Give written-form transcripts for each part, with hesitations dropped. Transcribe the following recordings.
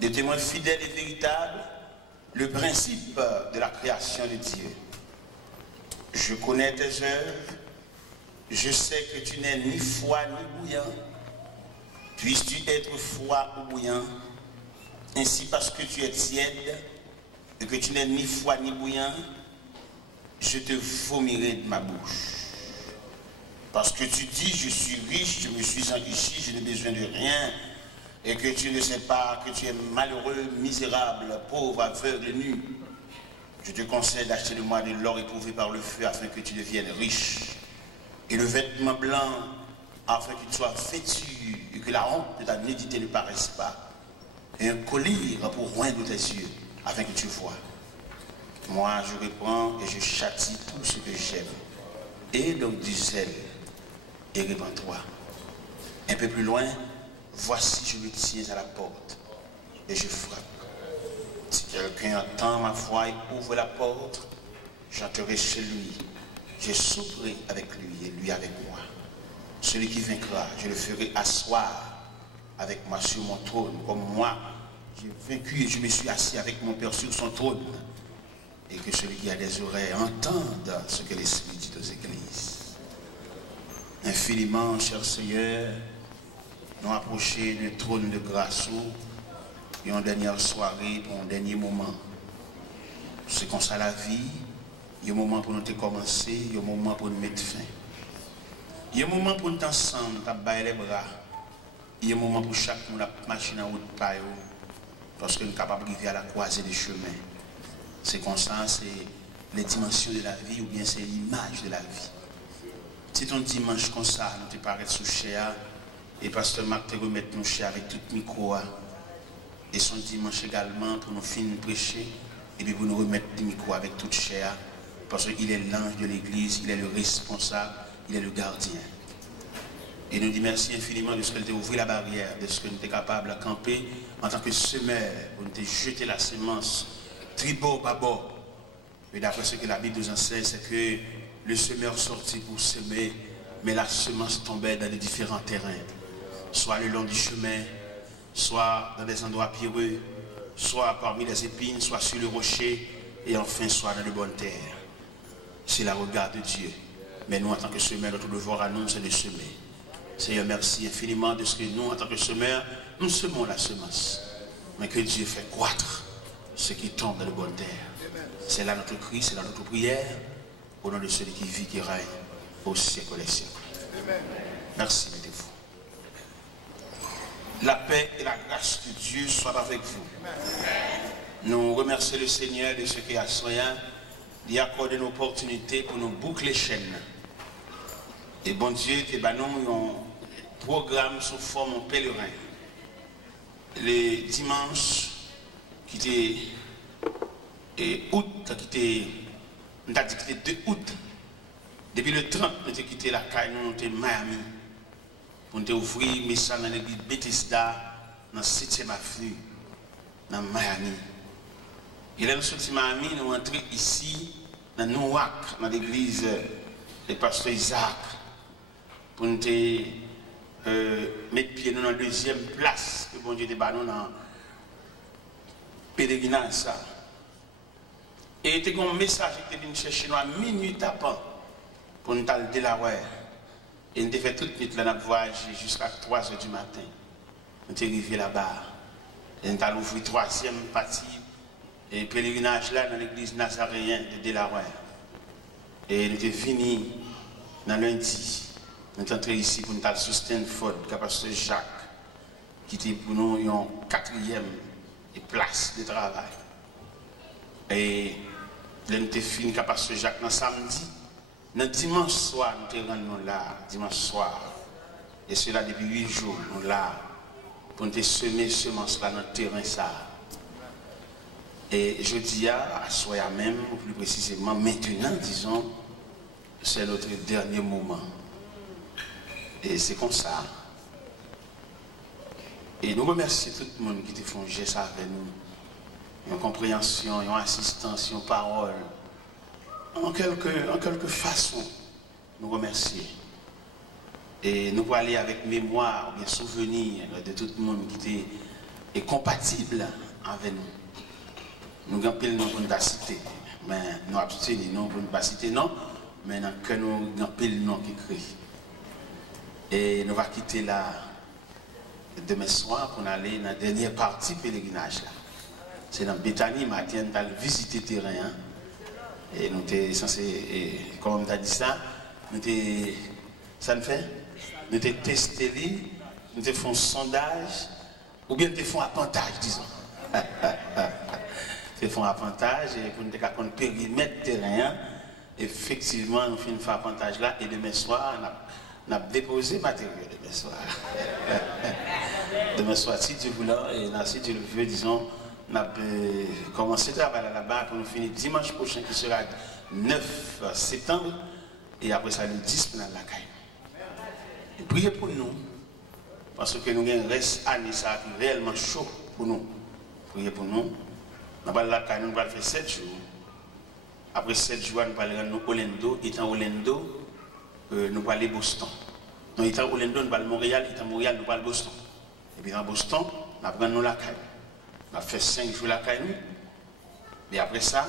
de témoin fidèle et véritable, le principe de la création de Dieu. Je connais tes œuvres, je sais que tu n'es ni froid ni bouillant. Puisses-tu être froid ou bouillant, ainsi parce que tu es tiède et que tu n'es ni froid ni bouillant, je te vomirai de ma bouche. Parce que tu dis, je suis riche, je me suis enrichi, je n'ai besoin de rien, et que tu ne sais pas que tu es malheureux, misérable, pauvre, aveugle, nu. Je te conseille d'acheter de moi de l'or éprouvé par le feu afin que tu deviennes riche. Et le vêtement blanc afin qu'il soit vêtu et que la honte de ta nudité ne paraisse pas. Et un collier pour oindre tes yeux afin que tu vois. Moi, je reprends et je châtie tout ce que j'aime. Et donc du zèle et répands-toi. Un peu plus loin, voici je me tiens à la porte et je frappe. Si quelqu'un entend ma voix et ouvre la porte, j'entrerai chez lui. Je souperai avec lui et lui avec moi. Celui qui vaincra, je le ferai asseoir avec moi sur mon trône, comme moi, j'ai vaincu et je me suis assis avec mon Père sur son trône. Et que celui qui a des oreilles entende ce que l'Esprit dit aux églises. Infiniment, cher Seigneur, nous approcher du trône de grâce et en dernière soirée, pour un dernier moment. C'est comme ça la vie, il y a un moment pour nous commencer, il y a un moment pour nous mettre fin. Il y a un moment pour nous ensemble, taper les bras. Il y a un moment pour chaque machine en route paille, parce que nous sommes capables de vivre à la croisée des chemins. C'est comme ça, c'est les dimensions de la vie ou bien c'est l'image de la vie. Si ton dimanche comme ça, nous te paraît sous cher, et Pasteur Marc te remet nous cher avec tout micro, et son dimanche également pour nous finir prêcher, et puis pour nous remettre le micro avec toute chair, parce qu'il est l'ange de l'église, il est le responsable, il est le gardien. Et nous dit merci infiniment de ce qu'elle t'a ouvert la barrière, de ce que nous sommes capables de camper en tant que semeur, pour nous jeter la semence, tribord, bâbord. Et d'après ce que la Bible nous enseigne, c'est que le semeur sortit pour semer, mais la semence tombait dans les différents terrains, soit le long du chemin, soit dans des endroits pierreux, soit parmi les épines, soit sur le rocher, et enfin soit dans de bonnes terres. C'est la regard de Dieu. Mais nous, en tant que semeurs, notre devoir à nous, c'est de semer. Seigneur, merci infiniment de ce que nous, en tant que semeurs, nous semons la semence. Mais que Dieu fait croître ce qui tombe dans de bonnes terres. C'est là notre cri, c'est là notre prière, au nom de celui qui vit, qui règne au siècle des siècles. Merci, mettez-vous. La paix et la grâce de Dieu soient avec vous. Nous remercions le Seigneur de ce qu'il a soin d'y accorder une opportunité pour nous boucler les chaînes. Et bon Dieu, nous un programme sous forme pèlerin. Les dimanches qui étaient août, nous avons quitté 2 août. Depuis le 30, nous avons quitté la caille, nous sommes Miami. Pour nous ouvrir mission dans l'église Bethesda, dans 7e avenue, dans Miami. Et là, nous sommes à Miami, nous entrons ici, dans Newark, dans l'église du pasteur Isaac, pour nous mettre pied dans la 2e place que bon Dieu débat nous dans le pèlerinage. Et il y a un message qui était venu chercher nous à minute tapant pour nous aller de la rue. Et nous avons fait toute nuit là, nous voyagé jusqu'à 3 h du matin. Nous sommes arrivés là-bas. Et nous avons ouvert 3e partie et pèlerinage là dans l'église nazaréenne de Delaware. Et nous sommes finis dans lundi. Nous sommes entrés ici pour nous aller sur Stanford, le pasteur Jacques, qui était pour nous une 4e place de travail. Et nous sommes finis, le pasteur Jacques, dans samedi. Dans dimanche soir, nous sommes rendus là, dimanche soir. Et cela depuis 8 jours, nous là, pour nous semer semence là dans le terrain ça. Et je dis à soir même, ou plus précisément maintenant, disons, c'est notre dernier moment. Et c'est comme ça. Et nous remercions tout le monde qui te font geste avec nous. Une compréhension, une assistance, une parole. En quelque façon, nous remercions. Et nous allons aller avec mémoire, bien souvenir de tout le monde qui est compatible avec nous. Nous avons pile non pour nous citer, mais nous abstenir non pour nous pas citer non, mais que nous avons pile non qui crée. Et nous allons quitter là demain soir pour aller dans la dernière partie du pèlerinage. C'est dans Bethanie, matin, nous allons visiter le terrain. Hein? Et nous sommes censés, comme on a dit ça, ça nous fait, nous avons testé, nous avons fait un sondage, ou bien nous avons fait un appontage, disons. Nous avons fait un appontage, et pour nous avons fait un périmètre terrain. Effectivement, nous avons fait un appontage là, et demain soir, on a déposé le matériel demain soir. Demain soir, si Dieu voulait, et si Dieu le veut, disons, on a commencé à travailler là-bas pour nous finir dimanche prochain, qui sera 9 septembre, et après ça, le 10 pour la caille. Priez pour nous, parce que nous avons un reste année, ça qui est réellement chaud pour nous. Priez pour nous. Nous allons la caille, nous allons faire 7 jours. Après 7 jours, nous allons aller à Orlando, étant Orlando. Nous allons aller à Boston. Nous étant Orlando, nous allons à Montréal, étant Montréal, nous allons à Boston. Et puis dans Boston, nous allons la caille. On a fait 5 jours la caille. Et après ça,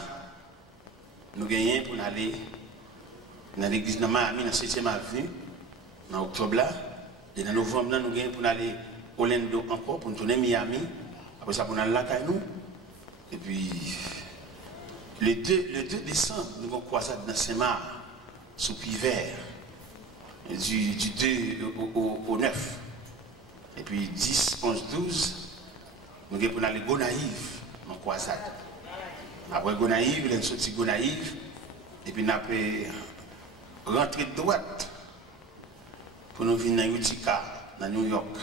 nous gagnons pour aller dans l'église de Miami, dans la 7e avenue, en octobre là. Et dans novembre, nous gagnons pour aller à Orlando encore, pour nous tourner à Miami. Après ça, pour aller la caille. Et puis, le 2 décembre, nous avons croisé dans Saint-Marc, sous Puy Vert. Du 2 au 9. Et puis 10, 11, 12, nous avons aller à Gonaïve, en croisade. Après Gonaïve, nous avons sorti Gonaïve, et puis nous avons rentré de droite pour nous venir dans Utica, dans New York.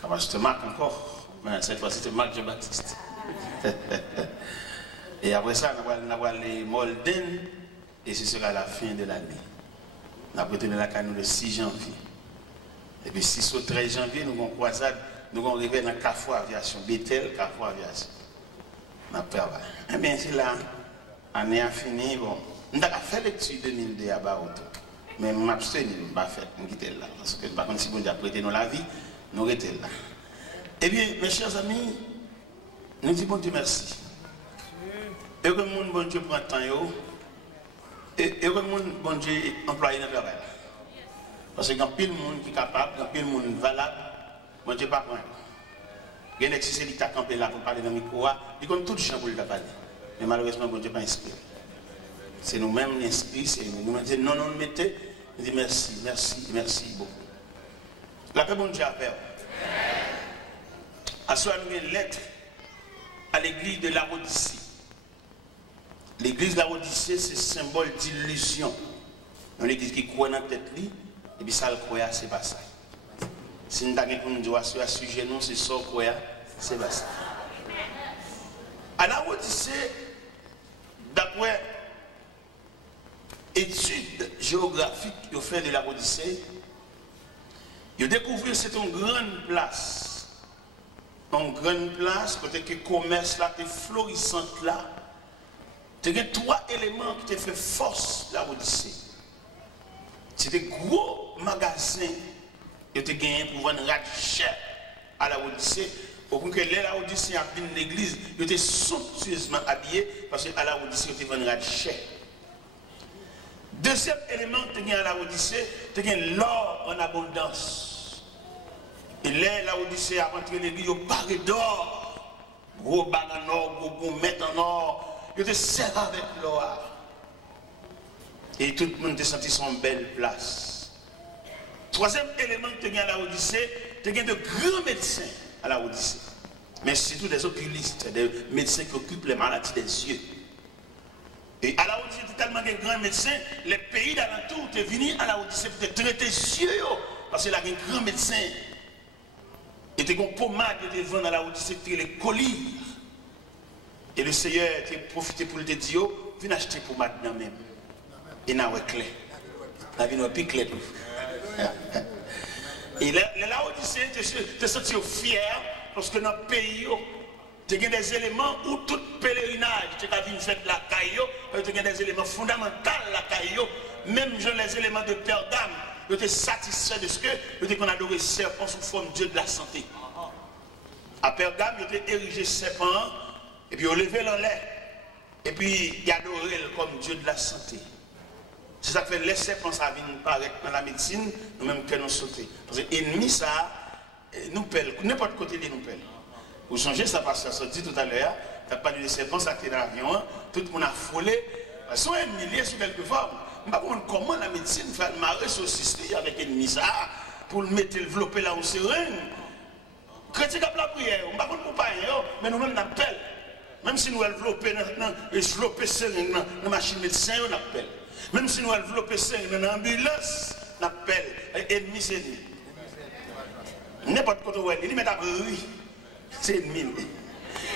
Car c'était Marc encore, mais cette fois c'était Marc Jean-Baptiste. Et après ça, nous allons aller à Molden, et ce sera la fin de l'année. Nous avons retourné la canon le 6 janvier. Et puis 6 au 13 janvier, nous avons croisade, nous avons arrivé dans Carrefour Aviation, Bethel, Carrefour Aviation. Nous avons travaillé. Eh bien, c'est là, l'année a fini, bon. Nous avons fait l'étude 2002 à Baroto. Mais nous avons abstenu, nous n'avons pas fait, nous quittons là. Parce que par contre, si vous avez prêté nous la vie, nous restons là. Eh bien, mes chers amis, nous disons bon Dieu merci. Et que le monde, bon Dieu, prend le temps. Et que le monde, bon Dieu, employé dans le travail. Parce qu'il y a pile de monde qui est capable, il y a pile de monde valable, bon Dieu, pas prendre. Il y a un exercice qui est campé là pour parler dans le micro, il compte tout le champ pour le parler. Mais malheureusement, bon Dieu, pas inspiré. C'est nous-mêmes qui inspirons, c'est nous-mêmes qui disons non, non, mettez. Je dis merci, merci, merci beaucoup. La paix, bon Dieu, à faire. À soi, nous avons une lettre à l'église de la Odyssée. L'église de la Odyssée, c'est symbole d'illusion. Dans l'église qui croit dans la tête, et puis ça le croit, c'est pas ça. Si nous avons pour nous dire à ce sujet, nous, c'est ça le croit, c'est pas ça. À la Odyssée, d'après études géographiques qu'ils ont fait de la Odyssée, ils ont découvert que c'est une grande place. Une grande place, côté que le commerce là, est florissant là. Il y a 3 éléments qui te fait force la Odyssée. C'était gros magasins qui étaient gagnés pour vendre cher à la Odyssée. Au point que la Odyssée a pris l'église, ils étaient somptueusement habillés parce qu'à la Odyssée, ils étaient vendus cher. Deuxième élément que tu as à la Odyssée, tu as l'or en abondance. Et là, la Odyssée a rentré l'église, il paraît d'or. Gros bag en or, gros gourmet en or. Il te sert avec l'or. Et tout le monde te senti son belle place. Troisième élément que tu as à la Odyssée, tu as de grands médecins à la Odyssée. Mais surtout des oculistes, des médecins qui occupent les maladies des yeux. Et à la Odyssée, tu as tellement de grands médecins, les pays d'alentour sont venus à la Odyssée pour te traiter les yeux. Parce qu'il y a des grands médecins. Et tu as une pommade qui te vendent à la Odyssée, tu as les colliers. Et le Seigneur a profité pour le dire, viens acheter pour maintenant même. Et n'a pas clair. La vie n'a pas clair. Et là, Odyssée, tu es senti fier parce que dans le pays, tu as des éléments où tout pèlerinage, tu as vu faire la caillou, tu as des éléments fondamentaux la caillou, même les éléments de père d'âme, tu es satisfait de ce que tu as adoré serpent sous forme Dieu de la santé. À Pergame, il était érigé serpent, et puis on levait l'en l'air. Et puis il adorait comme Dieu de la santé. C'est ça que fait les serpents, ça vient paraître dans la médecine, nous-mêmes que nous sauter. Parce que l'ennemi, ça, nous pèle, n'importe côté de nous pèle. Vous changez ça parce que ça dit tout à l'heure, tu n'as pas dit les serpents, ça qui est dans l'avion, tout le monde a frôlé. Son ennemi lié sur quelque forme. Je ne sais pas comment la médecine fait le marrer saucisse avec l'ennemi, ça, pour le mettre, le développer là où c'est rien. Chrétien qui a la prière, on ne sait pas pourquoi, mais nous-mêmes, nous appelons. Même si nous développons dans la machine médecin, on appelle. Même si nous développons dans l'ambulance, on appelle. Ennemi, c'est lui. N'importe quoi, il met à brûler. C'est ennemi.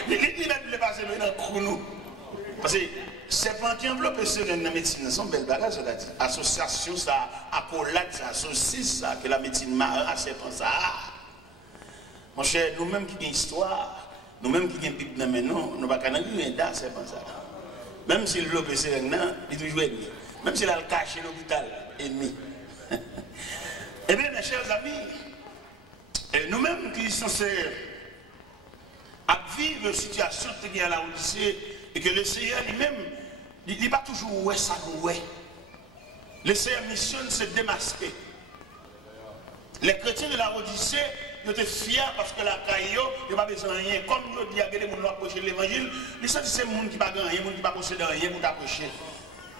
Il met le passer dans le chrono. Parce que c'est pas qui enveloppe dans la médecine, c'est une belle bagage, ça dit. Association, ça, accolade, ça, saucisse, ça, que la médecine marin, c'est pas ça. Mon cher, nous-mêmes qui avons une histoire, nous-mêmes qui avons une Bible dans les mains, nous ne pouvons pas rien c'est pas ça. Même si le c'est un il est toujours ennemi. Même s'il a le caché l'hôpital, ennemi. Eh bien, mes chers amis, nous-mêmes qui sommes censés vivre une situation qui est à la Odyssée, et que le Seigneur lui-même, il n'est pas toujours ouais ça nous ouais. Le Seigneur missionne se démasquer. Les chrétiens de la Odyssée, ils étaient fiers parce que la caillou, ils n'ont pas besoin de rien. Comme nous disons, les gens qui approcher l'évangile, ils sont ces gens qui n'ont pas rien, les gens qui n'ont pas posséder rien pour t'approcher.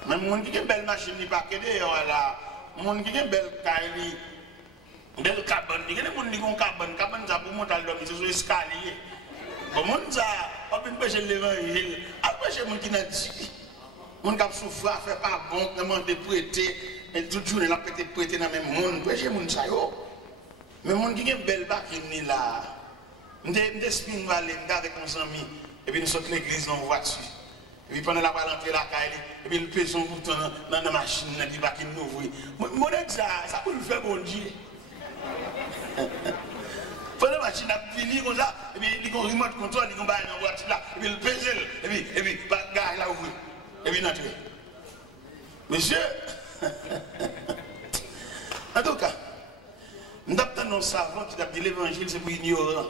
Même les gens qui ont une belle machine, ils n'ont pas qu'aider. Les gens qui ont une belle caille, une belle cabane, il y a des gens qui ont une cabane, ça pour monter à l'homme, c'est sur l'escalier. Les gens qui ont empêché l'évangile, empêché les gens qui n'ont dit. Les gens qui ont souffert, fait pas bon, demandé de prêter, et toute journée, ils ont prêté dans le même monde, empêché les gens qui ont. Mais les gens qui ont une belle baquine là, je suis avec mes amis, et puis nous sommes l'église dans la voiture. Et puis pendant la palanque la caille, et puis nous pesons son bouton dans la machine, et puis baquine nous ouvrir. Moi, ça peut le faire bon Dieu. Pendant la machine a fini comme ça, et puis il y a un remote control, il y a une voiture là, et puis il pèse, et puis la gare là ouvrir. Et puis notre. Monsieur, en tout cas, nous avons savant qui a dit l'évangile, c'est pour ignorant.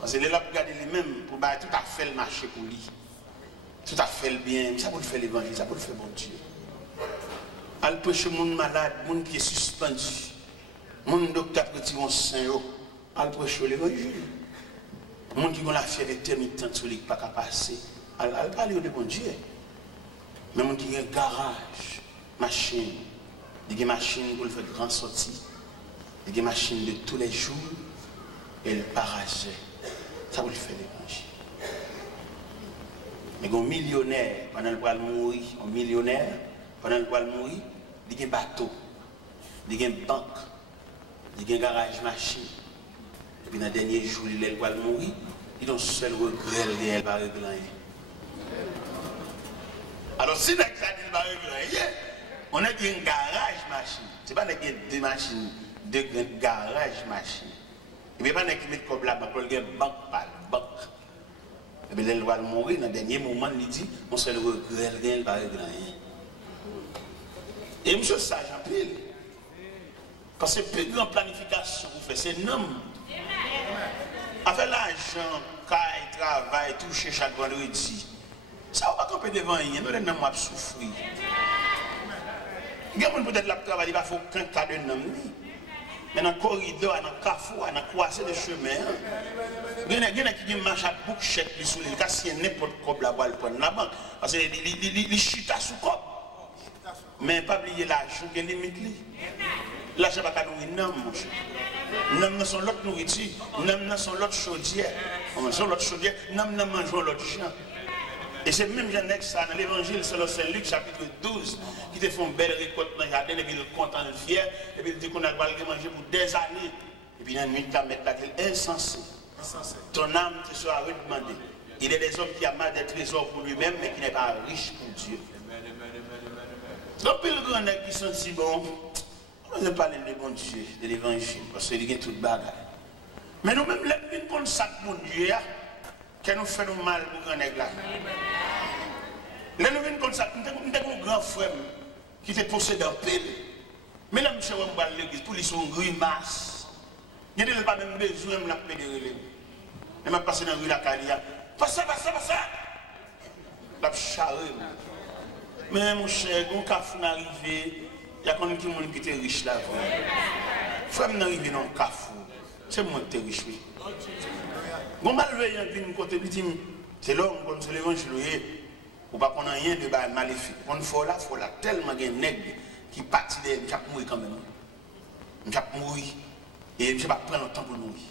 Parce que les là pour garder les mêmes, pour tout à fait le marché pour lui. Tout à fait le bien, ça pour le faire l'évangile, ça pour le faire bon Dieu. Al prêcher monde malade, monde qui est suspendu, monde docteur qui vont saint, al prêcher l'évangile. Monde qui ont la fièvre intermittente sur lui, pas qu'à passer, al parler de bon Dieu. Mais monde qui a un garage, machine, des machines pour le faire grand sortie, des machines de tous les jours, et le parager. Ça vous le fait l'évangile. Mais un millionnaire, pendant le poil mourir, un millionnaire, pendant le poil mourir, il y a un bateau, il y a une banque, il y a un garage machine. Et puis dans le dernier jour, il est le poil mourir, il a un seul regret, il ne va pas régler rien. Alors si il ne va régler rien, on a un garage machine. Ce n'est pas deux machines, deux garages machine. Il ne peut pas mettre comme la banque, il y a une banque par banque. Et bien, il va mourir dans le dernier moment, il dit, on se le regret, il ne va régler rien. Et monsieur sage en pile. Parce que plus grande planification vous faites, c'est un homme. Avec l'argent, caille, travail, toucher chaque vendredi. Ça ne va pas camper devant rien, nous les hommes vont souffrir. Il y a peut-être la travail, il va faire qu'un cas de homme. Mais dans le corridor, dans le carrefour, dans le croisé de chemin, il y a qui marche à bouchette sur les cas, s'il y a n'importe quoi là-bas, il prend la banque. Parce qu'il chute à sous-cop. Mais pas oublier l'argent qui est limite. L'argent va pas nourrir non, mon cher. Nous sommes l'autre nourriture, nous sommes l'autre chaudière. Nous sommes l'autre chaudière, nous mangeons l'autre champ. Et c'est même Jean ça dans l'évangile selon Saint Luc chapitre 12 qui te font une belle récolte dans le jardin et puis il est content, il est fier et puis il dit qu'on a manger pour des années. Et puis dans une minute, il est insensé. Ton âme te sera redemandée. Il y a des hommes qui amassent des trésors pour lui-même mais qui n'est pas riche pour Dieu. Donc les grands qui sont si bons, on ne parle de bon Dieu, de l'évangile, parce qu'il y a tout le bagage. Mais nous-mêmes, les gens qui ça mon Dieu, qui nous fait mal pour grands nègres là. Les gens comme ça, nous avons un grand frère qui était possédé en pile. Mais là, monsieur, on va à l'église, pour lui, son grimace. Il n'y a pas même besoin de la pédérer. Et m'a passé dans la rue la Calia. Passez. La charré. Mais mon cher, quand Kafou arrivé, il y a quelqu'un qui était riche là. Frère, je suis arrivé dans le Kafou. C'est moi qui suis riche. Bon, malveillant, une côté, c'est l'homme, c'est l'évangile. Ou pas qu'on a rien de maléfique. On faut là, tellement de nègres qui partent de je vais mourir quand même. Je vais mourir. Et je ne vais pas prendre le temps pour mourir.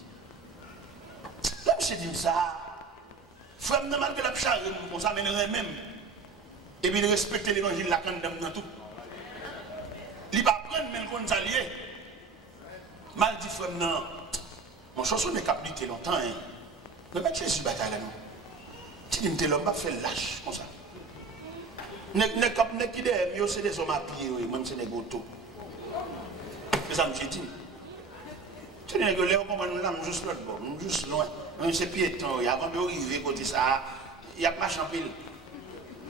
Là, je dis ça. Frère, mal que la charge, on s'amènerait même. Et puis, de respecter l'évangile, la condamne dans tout. Il ne va pas prendre, mais il va s'allier. Mal dit, frère, non. Mon chanson n'est qu'à lutter longtemps. Ne pas Jésus bataille là, non. Tu dis, l'homme va faire lâche comme ça. Ne qui derrière, c'est des hommes à pied, même c'est des gâteaux. C'est ça que je dis. Tu dis que là, on là, juste l'autre bord, juste loin. C'est piéton, avant d'arriver côté ça, il y a pas champil.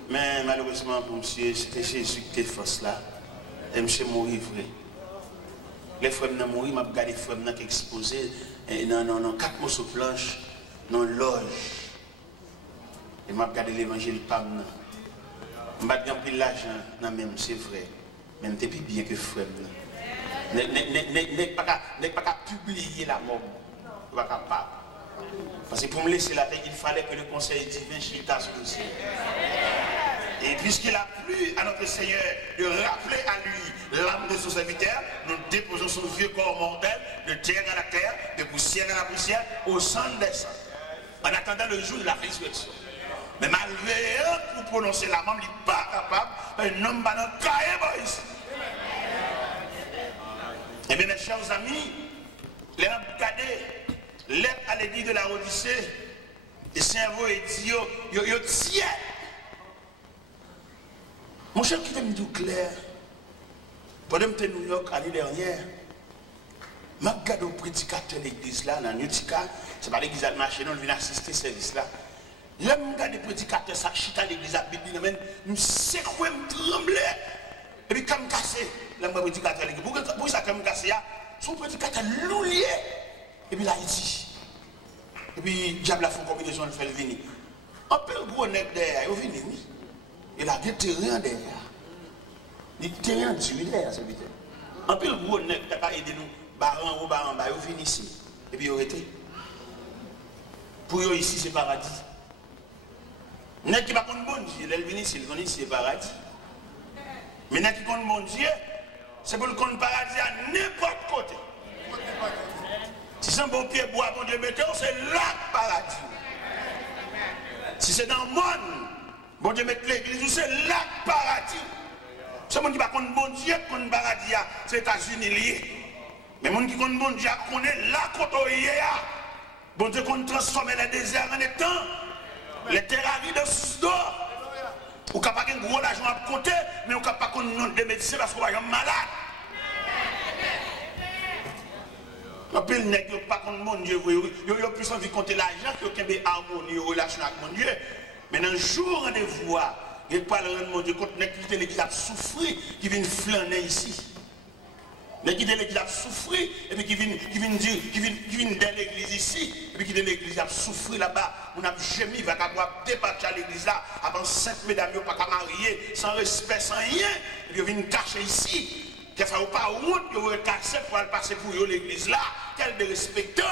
Mais malheureusement pour monsieur, c'était Jésus qui était force là. Et monsieur mourir vrai. Les frères n'ont mouru, m'a regardé les frères qui exposé non, 4 morceaux de planche, dans loge. Et m'a regardé l'évangile pas maintenant. Je ne vais pas gagner l'argent, non même, c'est vrai. Mais je plus bien que frère. N'est pas qu'à publier la mort. Pas capable. Parce que pour me laisser la tête, il fallait que le conseil divin chita sur le ciel. Et puisqu'il a plu à notre Seigneur de rappeler à lui l'âme de son serviteur, nous déposons son vieux corps mortel de terre à la terre, de poussière à la poussière, au sang des sangs. En attendant le jour de la résurrection. Mais malveillant pour prononcer la mort, il n'est pas capable, un homme va dans le cahier ici. Eh bien, mes chers amis, les regardez, l'aide à l'église de la Odyssée, et Saint-Vaux et dit, yo tiens. Mon cher, qui t'aime tout clair, pendant que New York l'année dernière, je regarde au prédicateur de l'église là, dans Utica, c'est pas l'église à marché, non, je viens assister à ce service là. Là, je regarde les prédicateurs, ça chita l'église à Bible, je me secoué, je tremblais. Et puis, quand je me casse, là, je prédicateur l'église. Pour ça, quand je me casse, son prédicateur loulier. Et puis là, il dit. Et puis, diable a fait une combinaison, il fait le venir. Un peu gros nec derrière, il vient, oui. Il a des terrains derrière. Des terrains derrière, c'est vite. Un peu gros nec, il a aidé nous, baran ou baran, il vient ici. Et puis, il a été. Pour eux, ici, c'est paradis. Nec qui va contre bon Dieu, il vient ici, il vient ici, c'est paradis. Mais nec qui contre bon Dieu, c'est pour le compte paradis à n'importe côté. Si c'est un bon pied bois, bon Dieu, mettez, c'est là le paradis. Si c'est dans le monde, bon Dieu, mettez l'église, c'est là le paradis. C'est monde qui va contre bon Dieu, contre le paradis, c'est les États-Unis liés. Mais monde qui contre bon Dieu, connaît là côté. Bon Dieu, qu'on transforme les déserts en étang, les terres arides d'or. Ou capable de gros l'argent à côté, mais ou capable de non de médecin parce qu'on va être malade. Un peu le nègre pas contre mon Dieu, il a plus envie de compter l'argent que de harmonie en relation avec mon Dieu. Mais dans le jour de voir, il n'y a pas le mon Dieu, quand l'église a souffert, qui vient flâner ici. L'église a souffert, et puis qui vient dans l'église ici, et puis qui de l'église a souffert là-bas. On a gémi, il va débattre à l'église là, avant 5 mesdames, il n'y a pas qu'à marier, sans respect, sans rien, et puis il vient cacher ici. Qu'il ne faut pas honte, il va casser pour aller passer pour l'église là, quel de respectant.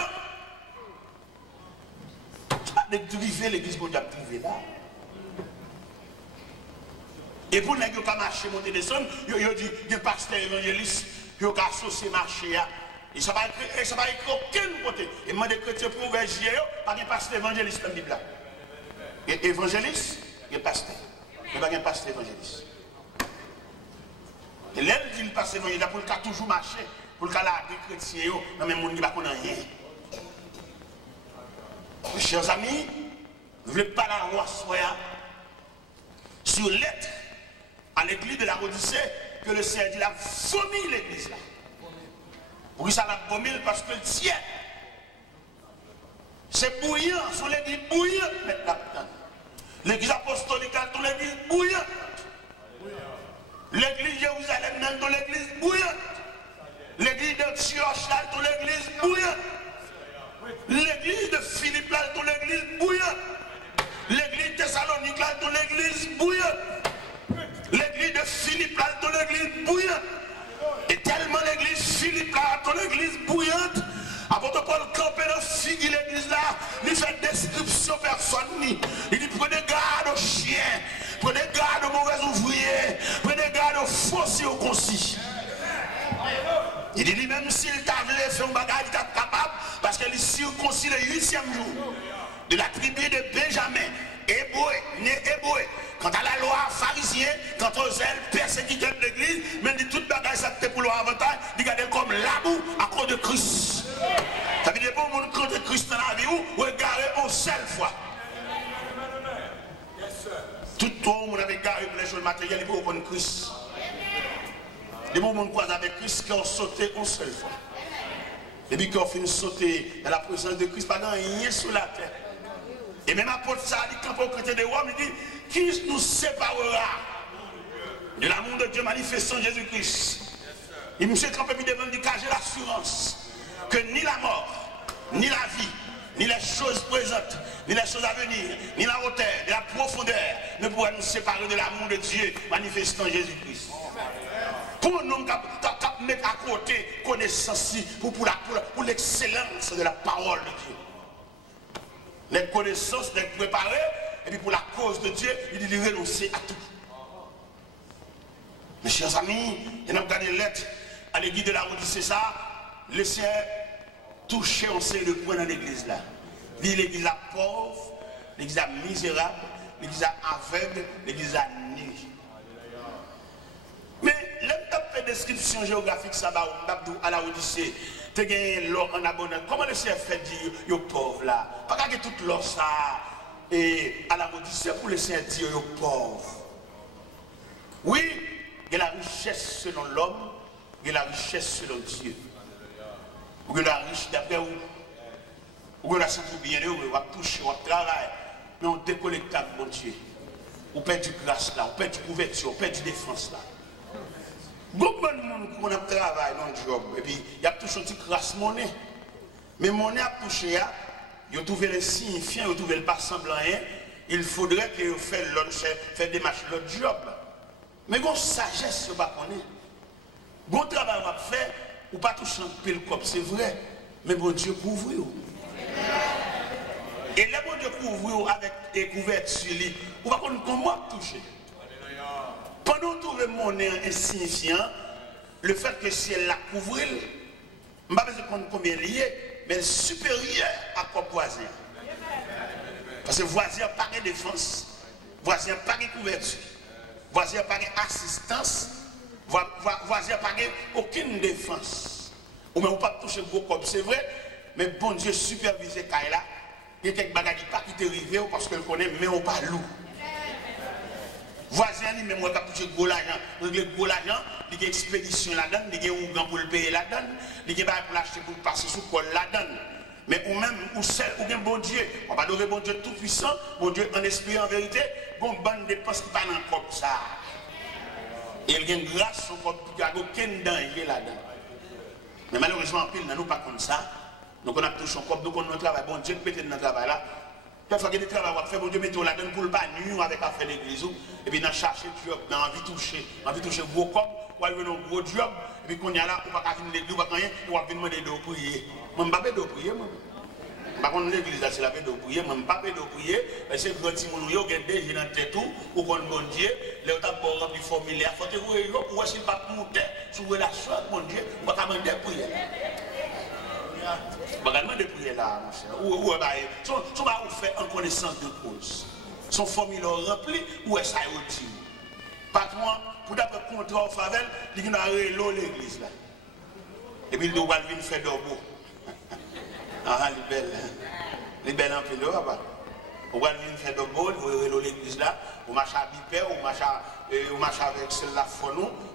De driver l'église pour dire driver là. Et pour ne pas marcher, monter des sommes, il dit, il y a un pasteur évangéliste. Il y a un associé marché. Et ça va écrire aucun côté. Et moi, des chrétiens pour ouvrir les yeux, pas de pasteur évangéliste dans la Bible. Et évangéliste, il y a un pasteur. Il n'y a pas de pasteur évangéliste. Et là, il dit le pasteur évangéliste pour le cas toujours marcher, pour le cas là, des chrétiens, dans le monde qui ne connaît rien. Mes chers amis, vous ne voulez pas la roi soya sur lettre à l'église de la Odyssée. Que le Seigneur dit, il a vomi l'église là. Pourquoi ça l'a vomi? Parce que le ciel, c'est bouillant, son l'église bouillante maintenant. L'église apostolique, ton l'église bouillante. L'église Jérusalem, ton l'église bouillante. L'église de Antioche, ton l'église bouillante. L'église de Philippe, ton l'église bouillante. L'église Thessalonique, là, dans l'église bouillante. L'église de Philippe, là, dans l'église bouillante. Et tellement l'église Philippe, là, dans l'église bouillante. Apôtre Paul campé dans figue l'église là, il fait description personne. Il dit prenez garde aux chiens, prenez garde aux mauvais ouvriers, prenez garde aux faux circoncis. Il dit lui-même s'il t'avait fait un bagage, il est capable, parce qu'il est circoncis le 8e jour de la tribu de Benjamin, né hébreu. Quant à la loi pharisien, quant aux zèles persécuteurs de l'église, même dit toute bagage ça c'était pour leur avantage, il regarde comme l'amour à cause de Christ. Ça veut dire pour le monde quand de Christ dans la vie ou regarder une seule fois. Tout le monde avait garé pour les choses matérielles pour prendre Christ. Les gens croisent avec Christ qui ont sauté une seule fois. Et puis qui ont fini de sauter dans la présence de Christ, pas rien sur la terre. Et même apôtre ça dit quand on chrétien de Rome, il dit qui nous séparera de l'amour de Dieu manifesté en Jésus-Christ. Et M. Campé devant dit car j'ai l'assurance que ni la mort, ni la vie, ni les choses présentes, ni les choses à venir, ni la hauteur, ni la profondeur ne pourraient nous séparer de l'amour de Dieu manifesté en Jésus-Christ. Pour nous mettre à côté connaissance pour l'excellence de la parole de Dieu. Les connaissances, les préparer, et puis pour la cause de Dieu, il dit de renoncer à tout. Mes chers amis, il y a regardé les lettres à l'église de la Odyssée, ça, laissez toucher on sait le point dans l'église là. Dit l'église là pauvre, l'église là misérable, l'église là aveugle, l'église là nue. Mais l'un fait description géographique ça à la Odyssée. Tu as l'or en abondance. Comment le Seigneur fait dire yo pauvre là? Pas que toute l'or ça et à la Odyssée pour le Seigneur dire yo pauvre. Oui, il y a la richesse selon l'homme, il y a la richesse selon Dieu. Ou que la richesse d'après où ou que la santé bien heureux, on va toucher, on va travailler, mais on décollectable mon Dieu. On perd du grâce là, on perd du couverture, on perd du défense là. Beaucoup de monde qui a travaillé dans le job, et puis il y a toujours une petite grâce monnaie. Mais monnaie a touché, il a trouvé le signifiant, il a trouvé le pas semblant rien. Il faudrait que vous fassiez des matchs l'autre job. Mais bon, sagesse, vous ne connaissez pas. Bon travail à faire, ou pas toucher un pile comme c'est vrai. Mais bon Dieu couvre. Et le bon Dieu couvre avec des couvertures, vous ne connaissez pas comment toucher. Pendant que vous monnaie insignifiant, le fait que si elle la couvre, je ne sais pas combien lié, mais supérieur à quoi voisin. Parce que voisin n'a pas de défense, voisin n'a pas de couverture, voisin n'a pas d'assistance, voisin n'a pas aucune défense. Ou même pas toucher gros comme c'est vrai, mais bon Dieu supervisé Kaila, il y a quelques bagages qui te arrivé parce qu'elle connaît, mais on pas loup. Voisin, même moi qui touche gros l'argent, il y a gros l'argent, il y a expédition là-dedans, il y a un pour le payer là-dedans, il y a pour l'acheter pour passer sous col là-dedans. Mais ou même, ou seul, ou bien bon Dieu, on va adorer bon Dieu tout puissant, bon Dieu en esprit, en vérité, bon bande dépense qui pas dans le corps ça. Et il y a une grâce au corps qui a aucun danger là-dedans. Mais malheureusement, en pile, nous pas comme ça. Donc on a touché un corps, donc on a un travail, bon Dieu peut-être dans le travail là. Parfois, il y a des travaux à faire, bon Dieu, mettez là-dedans pour le pas nuire avec affaire d'église. Et puis, dans chercher job, dans envie de toucher gros corps, ou aller dans un gros job, et puis, quand il y a là, on va pas venir l'église, on va rien, on va venir demander de prier. Moi, je ne vais pas de prier, moi. Par contre, l'église, c'est la paix de prier, moi, je ne vais pas de prier, parce que quand il y a des gens dans la tête, ou quand bon Dieu, les autres ont rempli le formulaire, il faut que vous ayez, ou est-ce qu'il va monter sur la relation avec mon Dieu, on va demander de prier. On va demander de prier là, mon cher. Ou on va vous faire en connaissance de cause. Son formulaire rempli, ou est-ce qu'il y a aussi? Patron, pour d'après contrat au Favel, il y a l'église là. Et puis, nous allons venir faire d'orbeau. Ah, les belles en pélo, on va venir faire d'orbeau, vous allez l'église là, vous marchez à Bipé, vous marchez avec celle-là,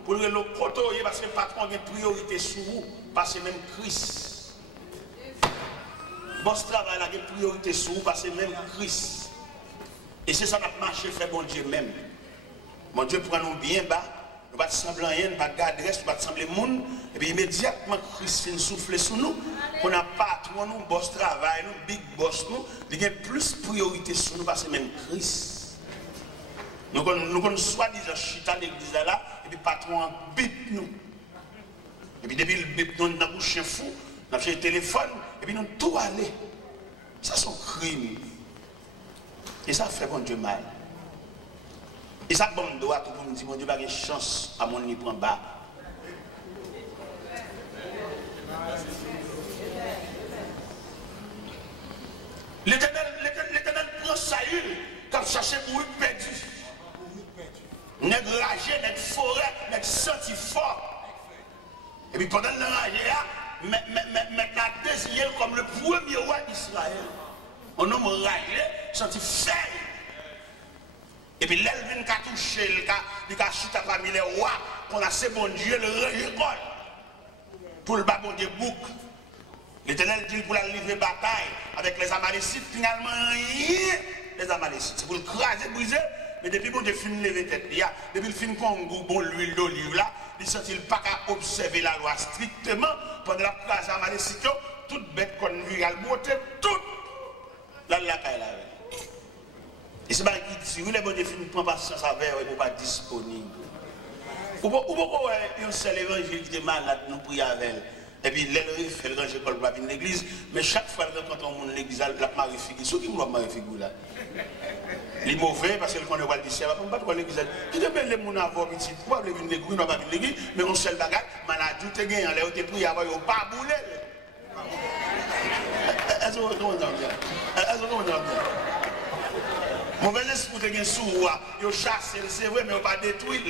pour le côté, parce que le patron a une priorité sur vous, parce que même Christ. Bon, ce travail a une priorité sur vous, parce que même Christ. Et c'est ça qui a marché, fait bon Dieu même. Mon Dieu prend nous bien bas, nous pas sembler rien, pas de adresse, nous pas sembler monde, et puis immédiatement Christ souffle sur nous, qu'on a patron, nous, boss travail, nous, big boss, nous, il y a plus priorité sur nous parce que même Christ. Nous avons soi-disant chita l'église là, et puis patron bip nous. Et puis depuis le bip, nous avons un chien fou, nous avons un téléphone, et puis nous tout aller. Ça c'est un crime. Et ça fait bon Dieu mal. Et ça bon droit tout pour me dire, mon Dieu, pas de chance à mon n'y prend bas. L'Éternel prend Saül comme chercher pour lui perdu. Nèg ragé, nèg forêt, nèg senti fort. Et puis pendant le ragé, maintenant désigné comme le premier roi d'Israël. On nomme ragé, senti faible. Et puis l'Elvin qui a touché, il a chuté parmi les rois, qu'on a ce bon Dieu, le récolte. Pour le bas bon Dieu bouc. L'Éternel dit pour la livrer bataille avec les Amalécites, finalement rien les Amalécites. C'est pour le craser, briser. Mais depuis bon Dieu finit lever tête, depuis le fin Congo, bon l'huile d'olive là, il ne sent pas qu'à observer la loi strictement pendant la place Amalécites, toute bête qu'on vit, elle beauté, toute la caille. Et c'est pas qui dit, si vous les bon Dieu finit prend patience avec eux, ils ne sont pas disponibles. Ou pourquoi un seul évangile qui est malade, nous prions avec elle. Et puis, l'élève fait le ranger pour venir l'église, mais chaque fois que quand on monte l'église, la marie figure. Ceux qui me marie figure là. Les mauvais, parce que quand on voit le lycée, on ne va pas l'église. Qui te met les gens à voir petit, pourquoi vous venir l'église, on ne va pas venir l'église, mais on seul bagage, malade, tout est gagné, on est prié avant, on ne pas bouler. Est-ce que vous comprenez? Est-ce que vous comprenez? Mauvais esprit te gagné sous roi, il chasse, c'est vrai, mais on ne pas détruire.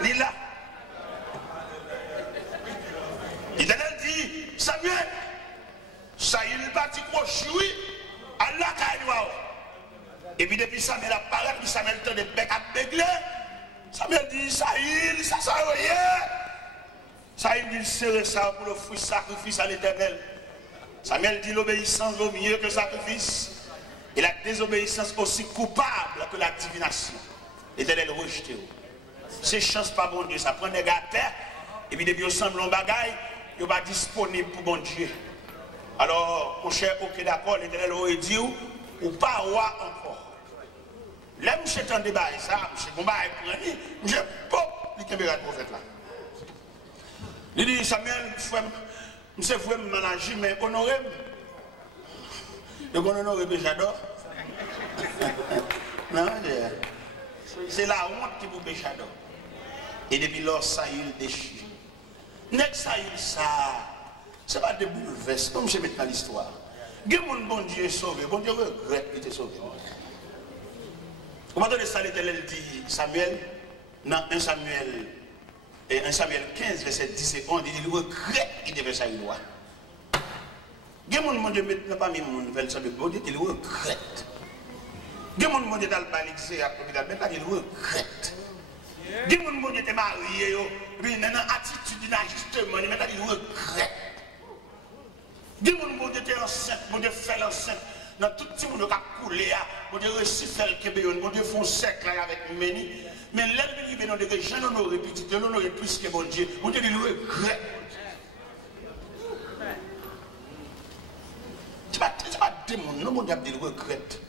Il est là. L'Éternel dit, Samuel, Saül parti crochoui, Allah kaïwa. Et puis depuis Samuel apparaît, puis Samuel tend des becs à bégler. Samuel dit, Saül, ça sert à rien. Saül dit, serrer ça pour le fruit sacrifice à l'Éternel. Samuel dit, l'obéissance vaut mieux que le sacrifice. Et la désobéissance aussi coupable que la divination. L'Éternel rejeté. C'est chance pas bon Dieu, ça prend des gars à terre, et puis depuis ensemble en bagaille, il n'est pas disponible pour bon Dieu. Alors, mon cher, ok d'accord, l'Éternel aurait dit, ou pas roi encore. Là, monsieur t'en débat, ça, monsieur combat et prendre, monsieur pop, il caméra de prophète là. Il dit, Samuel, monsieur vous me mélanger, mais honoré. Le bon honoré, j'adore. Non, c'est la honte qui vous j'adore. Et depuis lors, Saül déchire. N'est-ce Saül ça, c'est pas de bouleverse, comme je mets dans l'histoire. Mon bon Dieu est sauvé, bon Dieu regrette qu'il était sauvé. Au moment de ça, l'Éternel dit, Samuel, dans 1 Samuel 15, verset 10 et 11, il regrette qu'il devait faire une loi. Mon Dieu maintenant pas mis mon nouvelle salut, bon Dieu, il regrette. Mon Dieu dans le balixé à l'hôpital, maintenant il regrette. Mon Dieu était marié, puis il a une attitude d'inajustement, maintenant il regrette. Mon Dieu était enceinte, mon Dieu fait l'enceinte. Dans tout le monde qui a coulé, mon Dieu réussit à faire le Québec, mon Dieu font sec avec Méni. Mais l'ennemi libéré, on dit, j'en aurais petit, j'en aurais plus que mon Dieu. Mon Dieu, il regrette. Tu vas démon, non, mon Dieu, il regrette.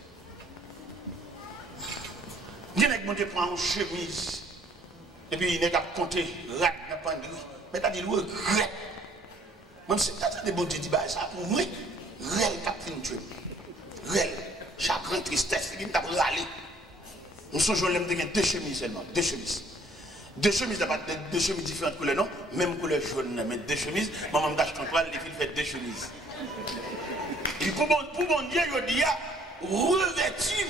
Il y a mon Dieu prend une chemise, et puis il n'est qu'à compter, rat, n'a pas de mais t'as dit, il regrette. Même si t'as des bons Dieu dit, ça pour moi, réel capitaine Dieu. Réel, chagrin, tristesse, il t'a râlé. Nous sommes jeunes, nous avons deux chemises seulement, deux chemises. Deux chemises, deux chemises différentes couleurs, non? Même couleur jaune, mais deux chemises. Maman me cache ton toile, les filles fait deux chemises. Et puis pour mon Dieu, il dit, revêtu.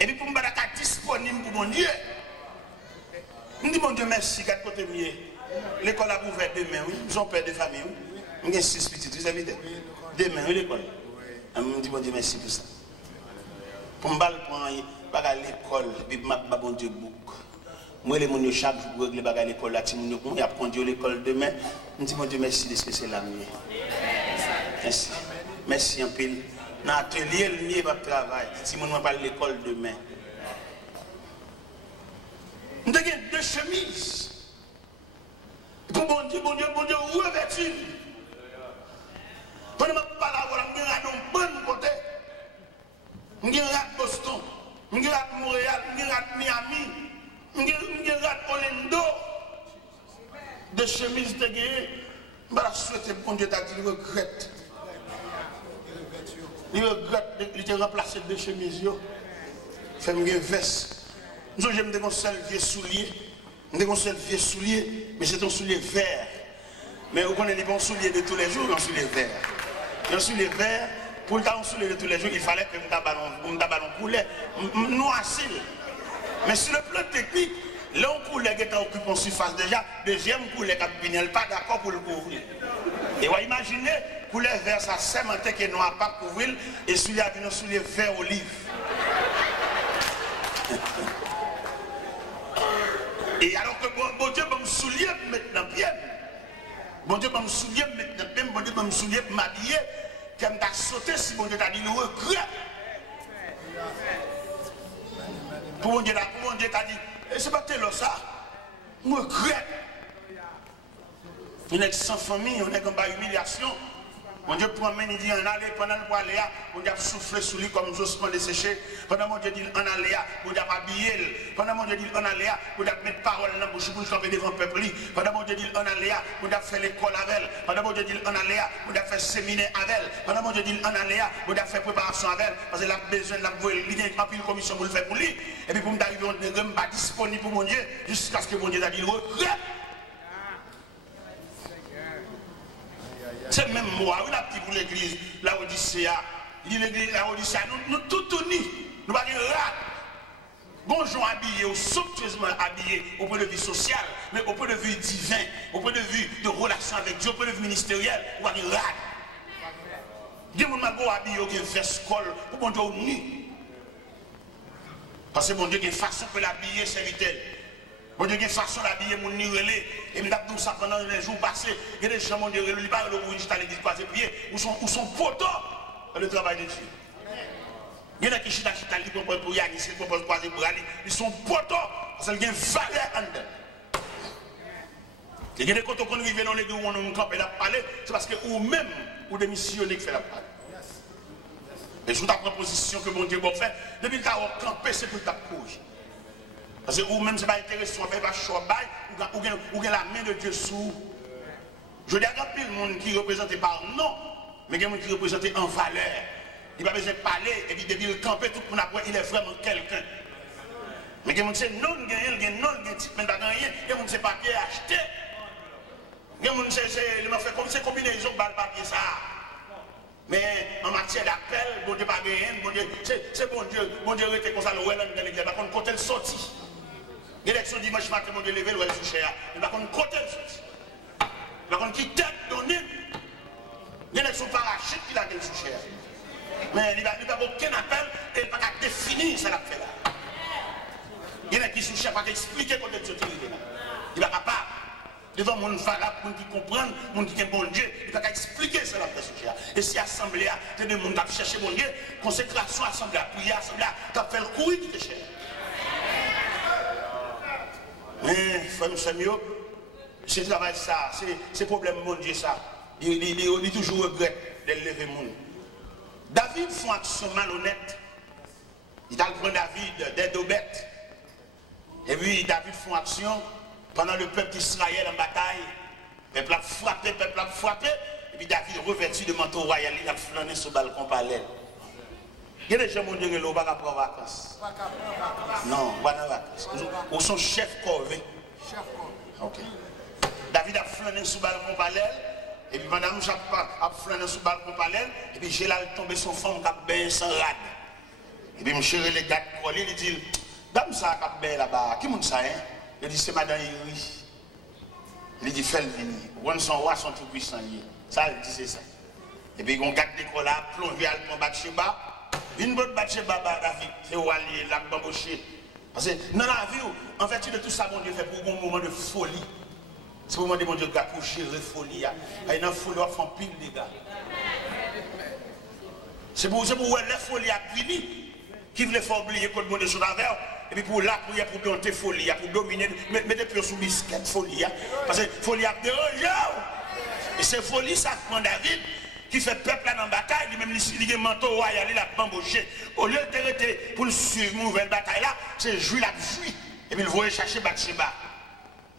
Et puis pour me battre disponible pour mon Dieu. Je dis mon Dieu merci, 4 côtés mieux. L'école a ouvert demain, oui. Nous sommes père de famille, oui. Nous avons 6 petites, vous savez. Demain, oui, l'école. Je dis mon Dieu merci pour ça. Pour me battre, pour aller à l'école, puis je bon Dieu bouc. Moi, les gens chaque jour pour régler à l'école, là, ils ont conduit à l'école demain. Je dis mon Dieu merci de ce que c'est là. Merci. Merci un peu. Dans l'atelier, il n'y a pas de travail. Si je ne vais pas à l'école demain. Nous avons deux chemises. Pour bon Dieu, revêtir. Pendant que je parle, je suis un bon côté. Je suis à Boston, je suis à Montréal, je suis à Miami, je suis à Orlando. De chemises de guerre, je souhaite que bon Dieu t'a dit qu'il regrette. Il regrette de remplacer deux chemises. Fait-moi une veste. Nous j'aime des seul vieux soulier. Des seul vieux soulier, mais c'est un soulier vert. Mais vous connaissez les bons souliers de tous les jours, un soulier vert. Un soulier vert, pour le temps, un soulier de tous les jours, il fallait que mon ballon coulait, noirci. Mais sur le plan technique, l'un coulait qui occupe en surface déjà, deuxième coulait qui n'est pas d'accord pour le couvrir. Et vous imaginez, couleur vert, ça sémenté qui est noir pas couvrir, et soulier avec un soulier vert olive. Et alors que bon Dieu va me soulier maintenant bien. Bon Dieu va me soulier maintenant bien. Bon Dieu va me soulier m'habiller. Comme t'as sauté si bon Dieu t'a dit le regret. Pour bon Dieu t'a dit, c'est pas tel ça. Je regrette. On est sans famille, on est comme par humiliation. Mon Dieu promène, il dit en aller, pendant le poil là, on a soufflé sur lui comme Jospin desséché. Pendant mon Dieu dit en aller, on a habillé. Pendant mon Dieu dit en aller, on a mettre parole dans la bouche pour camper devant le peuple. Pendant mon Dieu dit en aller, on a fait l'école avec elle. Pendant mon Dieu dit en aller, on a fait séminaire avec elle. Pendant mon Dieu dit en aller, on a fait préparation avec elle. Parce qu'elle a besoin de la voir, il y a une commission pour le faire pour lui. Et puis pour me d'arriver, on n'est pas disponible pour mon Dieu, jusqu'à ce que mon Dieu a dit le regret. C'est même moi, oui, la petite pour l'église, la Odyssée, il dit l'église, la Odyssée, nous tout unis, nous ne pas dire rat. Bonjour habillés, ou somptueusement habillés au point de vue social, mais au point de vue divin, au point de vue de relation avec Dieu, au point de vue ministériel, on va dire rat. Dieu m'a dit habillé au veste col, pour bon Dieu nu. Parce que bon Dieu a une façon de l'habiller, c'est vital. Bon Dieu, il y a une façon d'habiller mon nirelé. Et je dis ça pendant les jours passés. Il y a des gens, mon Dieu, ils ne parlent pas de l'église croisée pied. Où sont potos dans le travail de Dieu. Il y en a qui chita pour y aller, pour croiser pour aller. Ils sont potos. Parce qu'il y a une valeur en dedans. Il y a des côtés qu'on arrive dans l'église où on campe et parler. C'est parce que vous-même, ou des missionnaires qui font la parole. Et je vous ta proposition que mon Dieu va faire. Depuis que tu as campé, c'est pour ta couche. Parce que vous-même, ce n'est pas intéressant, vous ne pas choix, ou la main de Dieu sous. Je dis à grand le monde qui représente par nom, mais il y a des gens qui représentent en valeur. Il n'a pas besoin de parler, et puis depuis le camper, tout le monde après, il est vraiment quelqu'un. Mais il y a des gens qui disent non, il y a non, il y a un type, mais il n'y a rien, il y a des gens qui ne papier acheté. Il y a des gens qui fait comme ces combinaisons par le papier ça. Mais en matière d'appel, bon Dieu pas gagné, bon Dieu, c'est bon Dieu était comme ça, le Welland dans l'église, par contre, quand elle sortit. L'élection dimanche matin, mon Dieu levé, le sous cher. Mais par contre, côté le par contre, qui tête donnée, l'élection parachute qui l'a gueule sous cher. Mais il n'a pas aucun appel et il n'a pas qu'à définir ce qu'il a fait là. Il y en a qui sous cher, pas qu'à expliquer comment il est là. Il n'est pas capable. Devant mon valable, mon qui comprend, mon qui est bon Dieu, il n'a pas qu'à expliquer ce qu'il a fait sous cher. Et si l'assemblée, c'est des gens qui ont cherché mon Dieu, consécration, assemblée, prière, assemblée, tu as fait le courir qui te cherche. Mais, frère Samuel, c'est travail ça, c'est problème mon Dieu ça. Il toujours regrette de lever le monde. David fait une action malhonnête. Il a pris David des deux bêtes. Et puis David fait une action pendant le peuple d'Israël en bataille. Le peuple a frappé, et puis David revêtu de manteau royal, il a flâné sur le balcon parallèle. Il y a des gens qui ont dit que vous ne pouvez pas prendre vacances. Non, pas de vacances. Ou son chef corvée. Ok. David a flâné sur le balcon parallèle. Et puis madame a flâné sur le balcon parallèle. Et puis j'ai là tombé son femme qui a bien sans rade. Et puis mon chéri les gars collés, il dit, dame ça qui a bien là-bas, qui monte ça, hein? Il dit, c'est madame Yuri. Il dit, fais-le venir. Ou son roi, son tout puissant. Ça, il dit, c'est ça. Et puis on garde l'école là, plongé à l'alpon Bathsheba. Une bonne Bathsheba, David, c'est où aller, là, bambouché. Parce que dans la vie, en fait, de tout ça, mon Dieu fait pour un moment de folie. C'est pour moi, mon Dieu, pour gérer folie. Il y a une folie, on fait pile, les gars. C'est pour la folie à fini. qui voulait faire oublier qu'on monde sous la verre, et puis pour la prière, pour dompter folie, pour dominer, mettez plus sous biscuit folie, parce que folie a dérangé. Et c'est folie, ça prend David, qui fait peuple là dans la bataille, lui-même, il a un manteau royal, il a bambouché. Au lieu de t'arrêter pour le suivre une nouvelle bataille là, c'est jouer la fuite. Et puis il voyait chercher Bathsheba.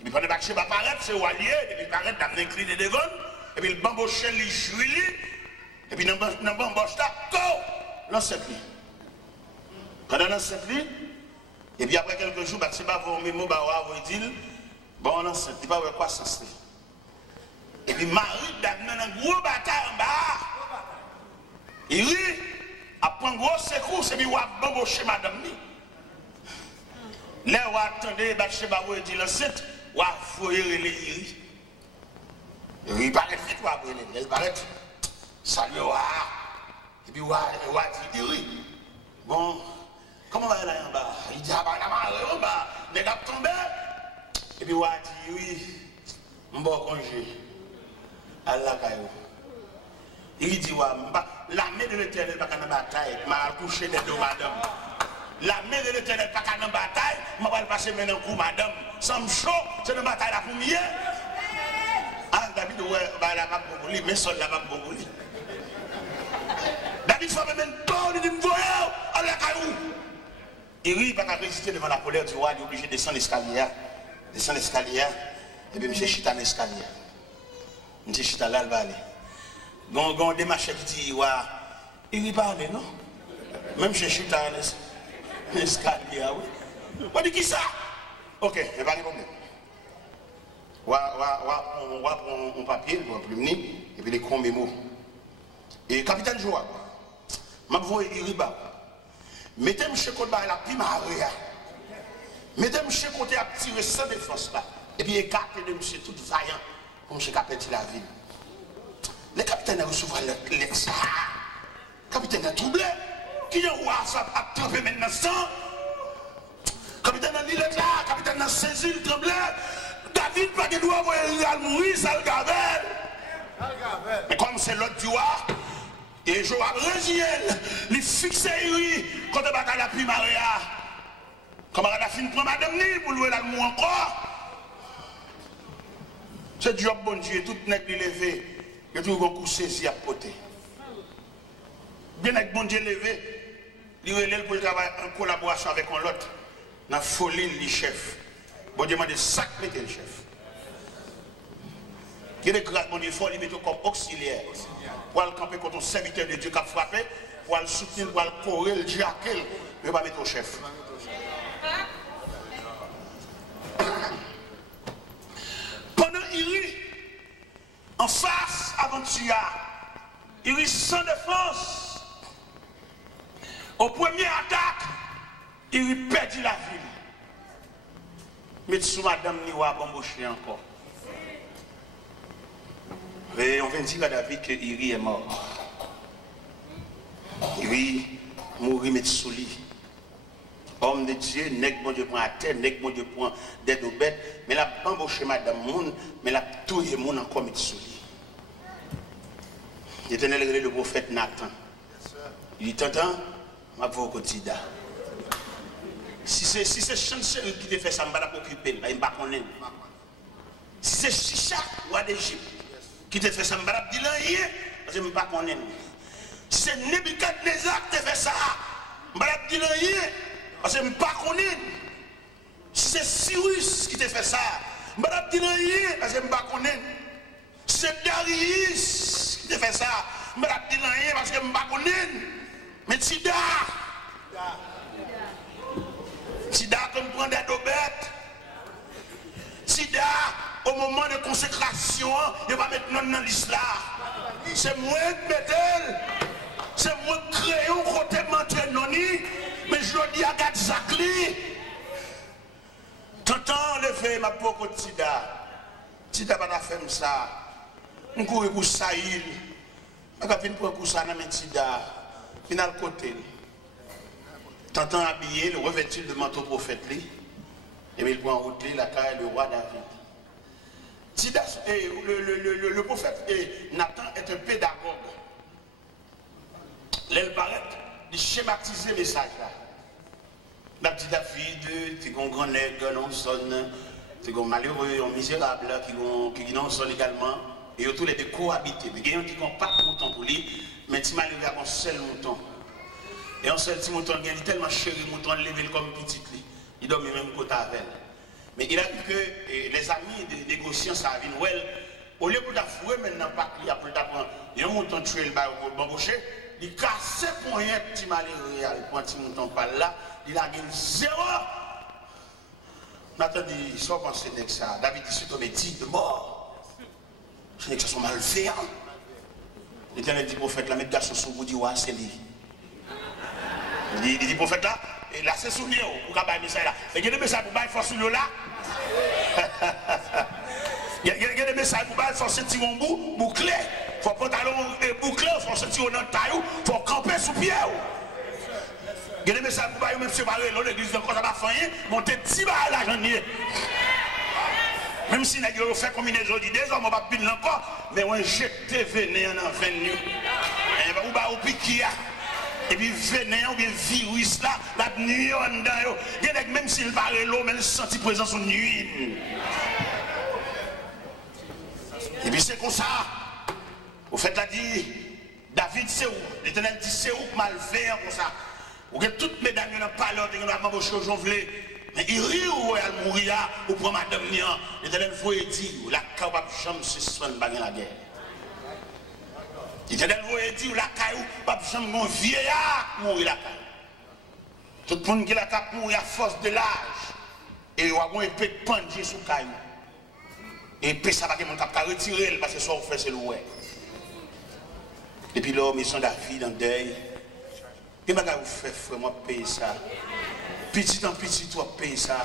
Et puis pendant que Bathsheba paraît, c'est Walier, et puis il paraît d'amener incliné devant, et puis il bambouche, il jouit, et puis dans le bambouche là, l'enceinte. Pendant l'enceinte, et puis après quelques jours, Bathsheba va au mémo, il dit, bon, l'enceinte, il va voir quoi ça. Et puis Marie, dans une grosse bataille en bas, il rit, après un gros secours, et puis il va bamboucher madame. Là, on attendait, Bathsheba va dire l'enceinte, on va fouiller les iris. Il paraît vite, on va brûler. Il paraît, salut, et puis on va dire, oui. Bon, comment on va aller en bas? Il dit, ah bah, la marée en bas, les gars tombés. Et puis on va dire, oui, on va congé. Allah Kayo. Il dit, l'armée de l'éternel n'est pas dans la bataille, m'a couché des deux madame. L'armée de l'éternel n'est pas dans la bataille, m'a pas passer maintenant un coup madame. Sans chaud, c'est une bataille là pour mieux. Ah, David, ouais, la map Bogoli, mais seul la map Bogoli. David fait même un tour, il dit, voyons, Allah Kayo. Il rit, il n'a pas résister devant la colère du roi, il est obligé de descendre l'escalier. Descendre l'escalier, et puis M. Chita dans l'escalier. M. Chita là, il va aller. Gon des machins qui disent, il n'y parle, non? Même chez Chita dans l'escalier, oui. On dit qui ça? Ok, il n'y a pas de problème. On va prendre un papier, on va plumer, et puis les mémo. Et capitaine Joa, je vais Iriba. Mettez-moi chez côté la primaria. Mettez-moi chez côté à tirer sans défense là. Et puis écartez de monsieur tout vaillant pour monsieur Capeti la ville. Le capitaine a reçu l'ex. Le capitaine a troublé. Qui est roi ça a trempé maintenant sang? Capitaine a dit là, capitaine a saisi le tremblé. David pas de doigt pour il mourir, ça le gavel. Mais comme c'est l'autre du roi, et Joab Régiel, il fixé lui quand il va à la primaria. Comme il a fini pour madame ni pour louer l'amour encore. C'est Dieu bon Dieu, tout n'est pas levé, il y a toujours un coup saisi à poter. Bien avec bon Dieu levé, il relève pour travailler en collaboration avec un autre. Dans la folie, le chef. Bon Dieu m'a dit, sac, mettez le chef. Il y a des grâces, bon Dieu, il faut le mettre comme auxiliaire. Pour le camper contre un serviteur de Dieu qui a frappé, pour le soutenir, pour le courir, le diaquer, il ne va pas mettre au chef. Pendant il rit, en face avant Tia, il rit sans défense. Au premier attaque, il perdit la ville. Mais sous madame Niwa a embauché encore. Et on vient dire à David que Iri est mort. Iri mourit mais sous lui. Homme de Dieu, nèg bon Dieu prend à terre, nèg bon Dieu prend des bêtes, mais la embauché madame moun, mais la touye moun encore met sous lui. L'Éternel regardé le prophète Nathan. Il dit t'entends, ma voix quotidien. Si c'est chanceux qui te fait ça, je ne vais pas t'occuper, je ne vais pas connaître. Si c'est Chicha, roi d'Égypte, qui te fait ça, je ne vais pas dire rien, parce que je ne vais pas connaître. Si c'est Nebuchadnezzar qui te fait ça, je ne vais pas dire rien, parce que je ne vais pas connaître. Si c'est Cyrus qui te fait ça, je ne vais pas dire rien, parce que je ne vais pas connaître. Si c'est Darius qui te fait ça, je ne vais pas dire rien, parce que je ne vais pas connaître. Mais Tida, comme prend des bêtes. Sida, au moment de consécration, il va mettre non dans l'islam. C'est moi qui mets, c'est moi qui crée un côté menteur non, mais je dis à Gad Zakli. T'entends le fait, ma pauvre Sida. Sida va faire ça. On court pour Saïl. Je vais venir pour ça dans le Sida. Final côté. T'entends habillé, le revêtir de manteau prophète, et puis il prend en route la carrière du roi David. Le prophète Nathan est un pédagogue. L'aile paraît, il schématise le message là. La petite David, c'est un grand nègre, non sonne, c'est un malheureux, un misérable, qui non sonne également, et tous les deux cohabiter. Mais il y a qui n'ont pas de mouton pour lui, mais tu malheureux avec un seul mouton. Et un seul petit mouton, il est tellement chéri, mouton levé comme petit, il dort même côté avec elle. Mais il a dit que les amis des négociants, ça a vu Noël, au lieu de t'avouer maintenant, pas qu'il y a plus d'apprendre, il y a un mouton tué le bail au bambouché, il casse pour un petit malheureux, il prend un petit mouton par là, il a gagné 0. Maintenant, il sort penser de ça. David dit, c'est un métier de mort. Ce n'est que ça sont malfaisants. L'Éternel dit, prophète, la mettre garçon sur vous, dit, ouais, c'est lui. Il dit, prophète là, et là, c'est souvenir, pour qu'il y ait des messages là. Et il y a des messages pour qu'il force là. Il y a des messages pour qu'il force tirer un bout, bouclé. Il faut pantalon bouclé, il faut tirer dans le taillou, il faut camper sous pied. Il y a des messages pour qu'il même séparer l'église de quoi ça va faire, monter 10 balles à l'argent. Même si nous fait combinaison de des hommes, on va pas pile encore, mais on jette vénéen en venu. On va au piquer. Et puis vénéen ou bien virus là, la nuit en dedans. Il y a même s'il va l'eau, mais il sent présence en nuit. Et puis c'est comme ça. Au fait, là dit, David c'est où? L'Éternel dit c'est où mal fait comme ça. Ou que toutes mes dames n'ont pas l'ordre, ils n'ont pas besoin de changer. Mais il rit ou elle mourir, ou pour madame Nian. L'Éternel vous dit, la capable jamais se soigne dans la guerre. L'Éternel vous dit, la caillou, pas jamais mon vieillard mourir la caillou. Tout le monde qui la cap mourir à force de l'âge. Et il y a un épée de pandie sous caillou. Et puis ça va que mon cap retirer parce que ça vous fait c'est louer. Et puis là, ils sont David en deuil. Et bien, vous faites, frère, moi, payer ça. Petit en petit, toi, payer ça.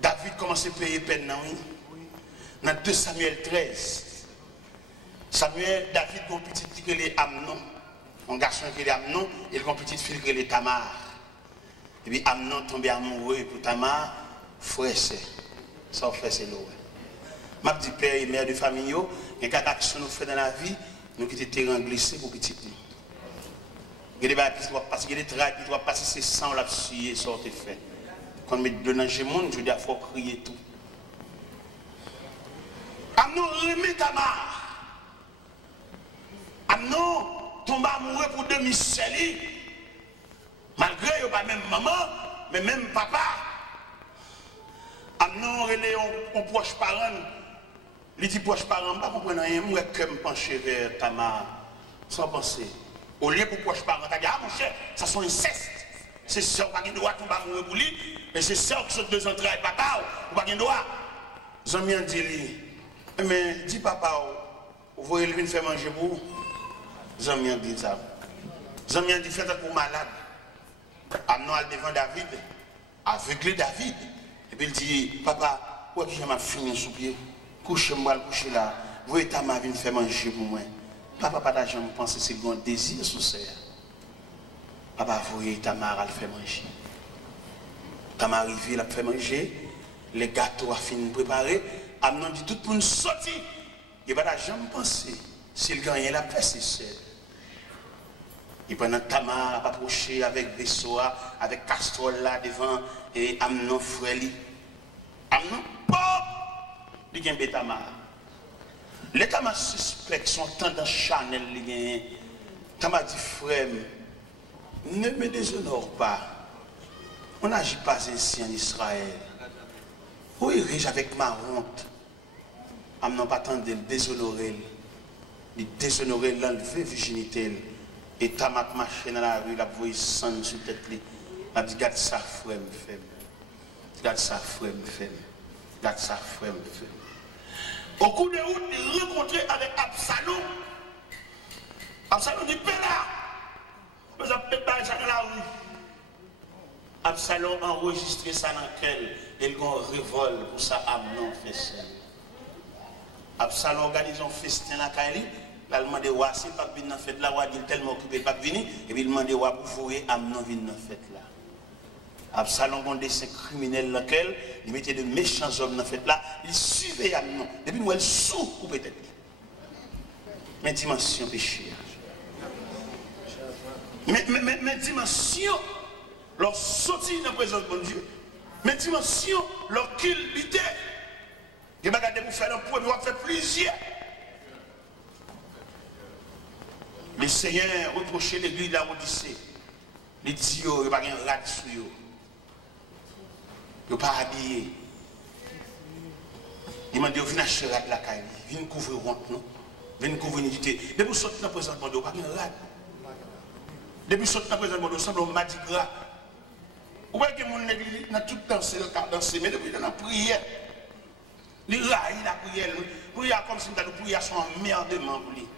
David commence à payer peine, non? Dans 2 Samuel 13. David, a un petit fille qui est Amnon. Un garçon qui est Amnon, et un petit fille qui est Tamar. Et puis Amnon tombe amoureux pour Tamar, frère, c'est. Ça, frère, c'est l'eau. Je dis, père et mère de famille, il y a 4 actions nous faisons dans la vie, nous qui étions terrain glissé pour petit. Il y a des choses qui doivent passer, il y a des traits qui doivent passer, c'est sans la suyer, ça a été fait. Quand on met de l'ange monde, je dis, il faut crier tout. Amnon remet Tamar. Amnon tombe amoureux pour demi-sel. Malgré qu'il n'y a pas même maman, mais même papa. Amnon relève un proche parent. Il dit proche parent, je ne comprends rien, moi je me penche vers Tamar, sans penser. Au lieu pour proche parent, tu dis, ah mon cher, ça sont incestes. C'est ça, on n'a pas droit de tomber amoureux pour lui, mais c'est ça qui sont 2 entrailles, papa, on n'a pas droit. Zami a dit, mais dis papa, vous voyez lui faire manger pour vous. Zami a dit ça. Zami a dit, faites pour malade. Amnon al devant David, aveuglé David. Et puis il dit, papa, où est-ce que je m'ai fini sous pied? Couchez-moi, couchez là. Vous voyez ta mère vient faire manger pour moi. Papa, pas d'argent, je pense que c'est un désir sous ça. Papa, vous voyez ta mère, elle fait manger. Ta mère arrive, elle fait manger. Les gâteaux a fini de préparer. Amnon dit, tout le monde sorti. Il n'y a pas d'argent, je pense. S'il gagne, la paix, c'est seul. Et pendant Tamar a approché avec vaisseau, avec casserole là devant, et Amnon frère. Amnon, pop! Il y a un Tamar. Les Tamar suspects sont tendance Chanel. Tamar dit, frère, ne me déshonore pas. On n'agit pas ainsi en Israël. Où irai-je avec ma honte? Amnon pas tant de le déshonorer. Il déshonorer l'enlever virginité. Et Tamar marché dans la rue, la voix sang sur tête. Il a dit, garde ça, frère, me fait. Garde ça, frère, me fait. Garde ça, frère, me fait. Au cours de route, il rencontré avec Absalom. Absalom dit, paix là. Vous avez peut-être ça dans la rue. Absalom enregistré ça dans lequel il y a un révolte pour ça, Amnon fait ça. Absalom organise un festin à la Kaili. Il a demandé à si pas venir dans la fête là, il est tellement occupé pas venir, et puis il a demandé à pour voir Amnon venir dans la fête là. Absalom a un dessin criminel dans lequel il mettait de méchants hommes dans la fête là, il suivait Amnon. Depuis moi, il sous ou peut-être. Mais dimension péché. Mais dimension, leur sortie dans la présence de bon Dieu. Mais dimension, leur culpité. Et regardez, vous faire un point, vous faire plusieurs. Le Seigneur reprochait l'église de la Odyssée. Il dit, il n'y a pas de rad sur eux. Il n'y a pas habillé. Il m'a dit, viens acheter rad la caille. Viens couvrir honte, non? Viens couvrir l'unité. Depuis que vous sortez dans la présence de mon Dieu, il n'y a pas de rad. Depuis que vous sortez dans la présence de mon Dieu, il semble m'a dit gras. Vous voyez que mon église n'a tout dansé, mais depuis dans la prière. Il raille la prière. Prière comme si nous prière son emmerdement pour lui.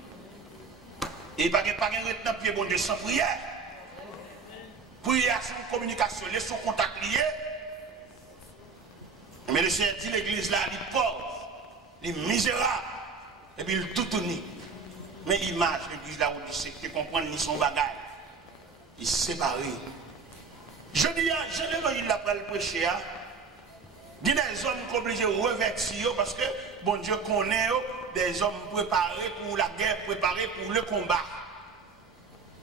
Et il n'y a pas de retenant pied bon Dieu sans prière. Prière, sans communication, son contact lié. Mais le Seigneur dit l'église là, il est pauvre, il est misérable, et puis il est tout uni. Mais image l'église là où il sait que comprendre ni son bagage. Il est séparé. Je dis, je l'évangile là pour le prêcher. Il y a des hommes qui sont obligés de revêtir parce que bon Dieu connaît des hommes préparés pour la guerre, préparés pour le combat.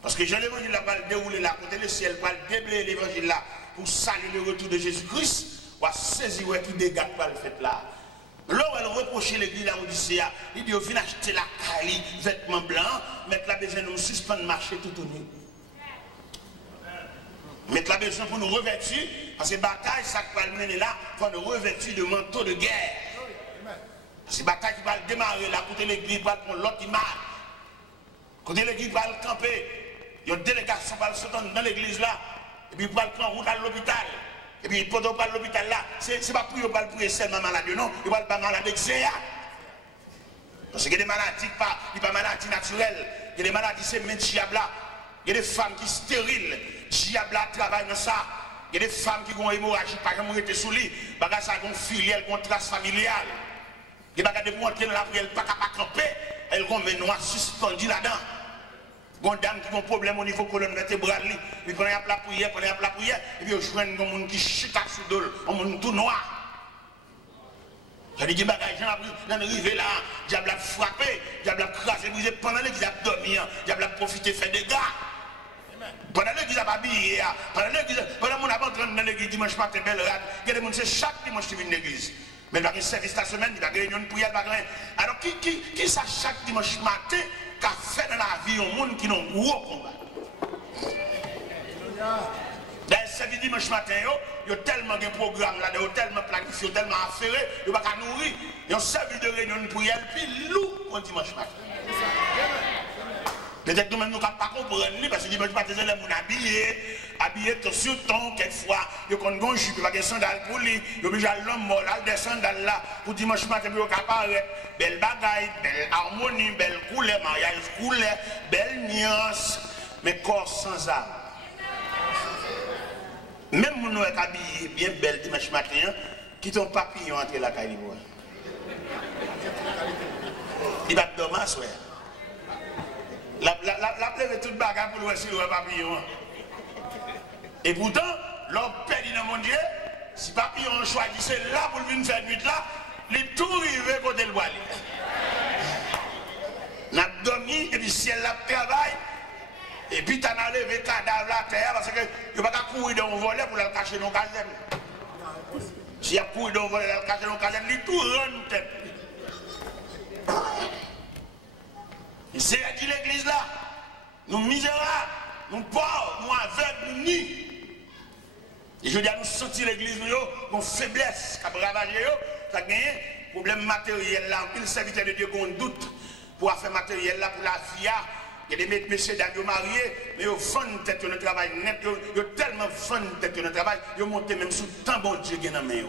Parce que je l'évangile là pour le dérouler là, côté le ciel, pour le déblayer l'évangile là, pour saluer le retour de Jésus-Christ, pour saisir qui dégâts pour le fait là. Là où elle reprochait l'église là, Odyssée, il dit, viens acheter la caille, vêtements blancs, mettre la besoin de nous suspendre marcher tout au nu. Mettre la besoin pour nous revêtir, parce que la bataille, ça qui va le mener là, il faut nous revêtir de manteau de guerre. Parce que la bataille qui va démarrer là, côté l'église va prendre l'autre image. Côté l'église va le camper, il y a une délégation qui va le sauter dans l'église là, et puis il va le prendre route à l'hôpital. Et puis pendant qu'il va à l'hôpital là, c'est pas pour il prier seulement malade, non, il va pas malade avec Zéa. Parce qu'il y a des maladies, pas maladies naturelles, il y a des maladies, c'est même diable. Il y a des femmes qui sont stériles. Diable travaille dans ça. Il y a des femmes qui ont hémorragie, par exemple, qui étaient sous lit. Parce que ça a une filiale, une trace familiale. Il y a des gens qui entrer dans la prière, elles ne peuvent pas camper. Elles ont des noix suspendues là-dedans. Il y a des dames qui ont un problème au niveau de la colonne vertébrale. Ils prennent la prière, et puis ils joignent des gens qui chutent sous l'eau, un monde tout noir. Il y a des bagages dans l'arrivée là, diable a frappé, diable a crasé, brisé pendant l'église a dormi, diable a profité, fait des gars. Pendant l'église a habillé, pendant mon abandon dans l'église dimanche matin, belle rade, il y a des gens c'est chaque dimanche qui viennent dans l'église. Mais il y a un service la semaine, il y a une réunion de prière, alors qui ça chaque dimanche matin qu'a fait dans la vie un monde qui n'a pas gros combat? Dans le service dimanche matin, il y a tellement de programmes là, il y a tellement planifié, tellement affairé, il n'y a pas qu'à nourrir. Il y a un service de réunion de prière, puis loup pour dimanche matin. Peut-être que nous ne pouvons pas comprendre, parce que dimanche matin, les gens habillés sur ton, quelquefois, ils ont un jupe, ils ont des sandales pour lui, ils ont déjà l'homme mort, des sandales là, pour dimanche matin, ils ont apparaître. Belle bagaille, belle harmonie, belle couleur, mariage couleur, belle nuance, mais corps sans âme. Même si nous sommes habillés bien belle dimanche matin, qui ton papillon entre la caille. Il va te dormir, ouais. La plève toute bagarre pour le voir le papillon. Et pourtant, l'homme perdu dans mon Dieu, si papillon choisissait là pour venir faire nuit là, il tout rivé côté le bois. On a dormi et puis ciel là travaille. Et puis tu as enlevé le cadavre à terre parce que tu ne peux pas courir dans le volet pour le cacher dans le caserne. Si tu as couru dans le volet pour le cacher dans le caserne, il tout rend tête. C'est à qui l'église là? Nous misérables, nous pauvres, nous aveugles, nous nus. Et je dis à nous sentir l'église, nous faiblesse, qui a ravagé, ça a gagné problème matériel là. Il serviteur de Dieu qu'on doute pour faire matériel là pour la vie. Il y a des messieurs qui sont mariés, mais ils vendent tête de travail net, ils ont tellement vendu tête de travail, ils ont monté même sous tant bon Dieu qui est dans la main.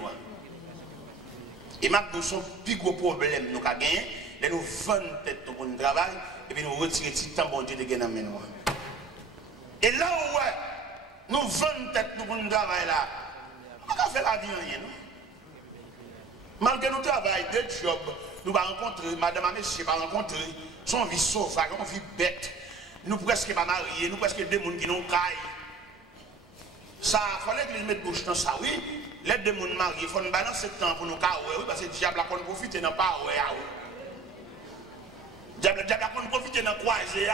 Et maintenant, son plus gros problème nous avons gagné, c'est nous vendons tête de bon travail, et puis nous retirons tant bon Dieu qui est dans la main. Et là où nous vendons tête de bon travail là, on va faire la vie rien. Malgré nos travail, des jobs, nous allons rencontrer, madame et monsieur, va rencontrer. Son vie sauvage, on vit bête. Nous presque pas mariés, nous presque des gens qui n'ont caille. Ça, il fallait que les mettent bouche dans ça, oui. Les deux gens mariés, il faut nous balancer le temps pour nous cailler, oui, parce que le diable a qu'on profite dans pas, oui. Le diable a qu'on profite dans quoi, c'est.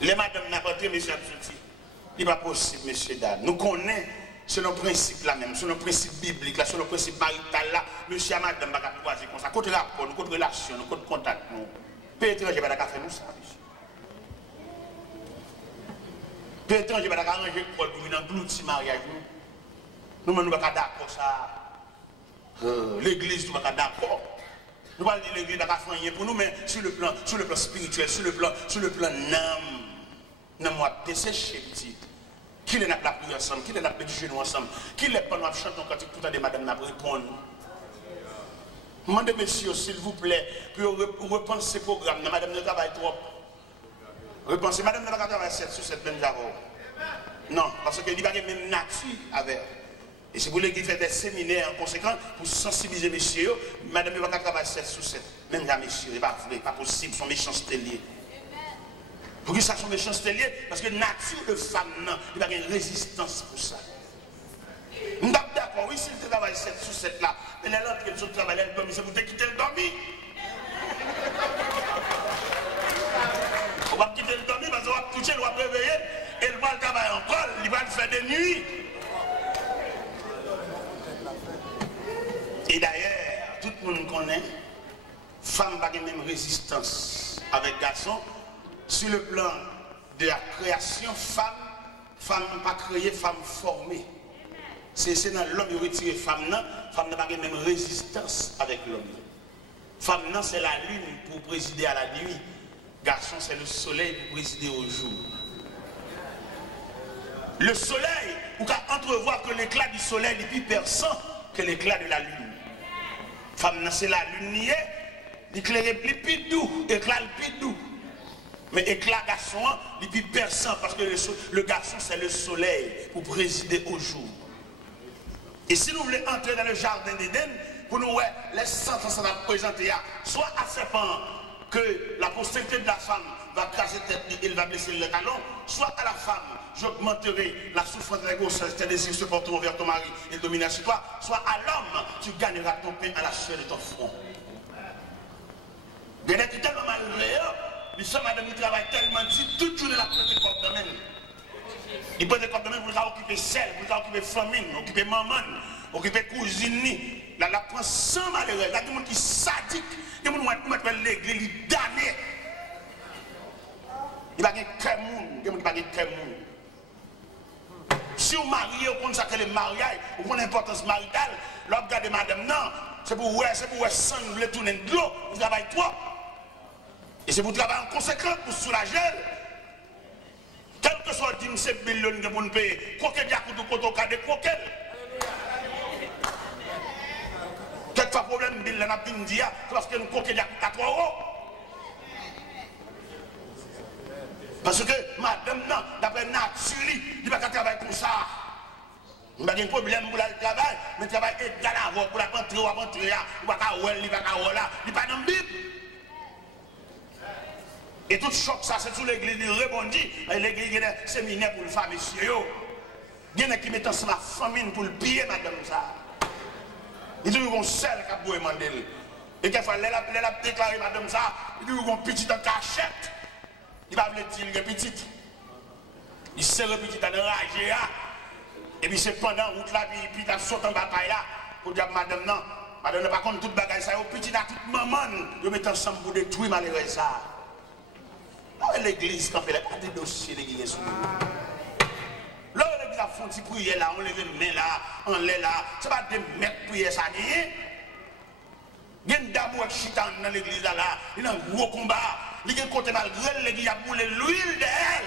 Les madames n'ont pas entré, messieurs, Il n'est pas possible, monsieur Dan. Nous connaissons, c'est nos principes là même, c'est nos principes bibliques là, c'est nos principes maritales là. Monsieur et madame, pas croiser comme ça. Côté rapport, nous côté relation, nous côté contact, nous. Pays étranger, pas faire nous ça, monsieur. Pays étranger, pas arranger pour venir dans le petit mariage. Nous ne sommes pas d'accord ça. L'église, nous ne sommes pas d'accord. Nous parlons de l'église, nous ne sommes pas rien pour nous, mais sur le plan spirituel, sur le plan âme, nous sommes desséchés, petit. Qui est la prière ensemble, qui est la prière ensemble, qui est pas nous chanter quand tout à l'heure, madame n'a répondre. Demandez, messieurs, s'il vous plaît, pour repenser ce programme, madame ne travaille trop. Repensez, madame ne va pas travailler 7 sur 7 même d'abord. Non, parce qu'il n'y a pas de même nature avec. Et si vous voulez qu'il fait des séminaires en conséquence pour sensibiliser messieurs, madame ne va pas travailler 7 sur 7. Même là, messieurs, ce n'est pas vrai, pas possible, son méchanceté liée. Pour que ça soit méchanceté liée, parce que la nature de femme, il n'y a pas de résistance pour ça. Nous sommes d'accord, oui, si tu travailles 7 sur 7 là, elle est là, elle est travail, elle dormit, c'est pour te quitter le dormi. On va quitter le dormi parce qu'on va toucher, on va réveiller, et elle va le travailler encore, il va le faire de nuit. Et d'ailleurs, tout le monde connaît, femme n'a pas de même résistance avec garçon. Sur le plan de la création, femme n'a pas créé, femme formée. C'est dans l'homme qui retire femme n'a pas de même résistance avec l'homme. Femme c'est la lune pour présider à la nuit. Garçon c'est le soleil pour présider au jour. Le soleil, vous pouvez entrevoir que l'éclat du soleil est plus perçant que l'éclat de la lune. Femme c'est la lune niée, l'éclair est plus doux, éclat le plus doux. Mais éclat garçon, il est plus perçant parce que le garçon c'est le soleil pour présider au jour. Et si nous voulons entrer dans le jardin d'Éden, pour nous, les sentences qu'on va présenter, soit à serpent que la postérité de la femme va craser tête, il va blesser le talon, soit à la femme, j'augmenterai la souffrance de la grossesse, tes désirs se porteront vers ton mari, il dominera sur toi, soit à l'homme, tu gagneras ton pain à la sueur de ton front. Bien être tellement malheureux, les femmes madame qui travaillent tellement dit, toute journée la prête de corps de même. Il prend des corps de même pour occuper celle, pour occuper famille, occuper maman, occuper cousine. Là, la prend sans malheureux. Il y a des gens qui sont sadiques, des gens qui mettent l'église, ils damnent. Il n'y a pas de cœur monde, des gens qui n'ont pas de cœur monde. Si vous mariez, vous connaissez le mariage, vous connaissez l'importance maritale, là, vous regardez madame, non, c'est pour vous sang, vous voulez tourner de l'eau, vous travaillez trop. Et c'est pour travailler en conséquence, pour soulager. Quel que soit le c'est millions de pour nous payer, croquet diacoute ou koto kade croquet. Quelquefois problème bill n'a pas dit parce que nous croquet diacoute à 3 €. Parce que madame non, d'après nature, il ne va pas travailler pour ça. Il n'y a pas de problème pour le travail, mais le travail est égal à pour la rentrer ou à rentrer, il va pas il va pas là, il pas dans la Bible. Et tout choc, ça, c'est tout l'église qui rebondit. L'église, il y a des séminaires pour le faire, messieurs. Il y en a qui mettent ensemble la famine pour le piller, madame, ça. Il dit qu'on seul qui a beau demander. Et quelquefois, elle a déclaré, madame, ça, il dit qu'on petit en cachette. Il va dire qu'il est petit. Il serre petit en enragé, et puis c'est pendant route là, puis il a sauté en bataille là, pour dire, madame, non, madame, n'a pas contre toute bagaille, ça, petit à toute maman, ils mettent ensemble pour détruire malheureux ça. L'église, quand elle n'a pas de dossier de guillemets sous nous. Là, l'église a fait un petit prière là, on lève les mains là, on l'est là. Ce n'est pas des mecs prier ça, il y a une dame qui chita dans l'église là, il y a un gros combat. Il y a un côté malgré l'église a brûlé l'huile d'elle.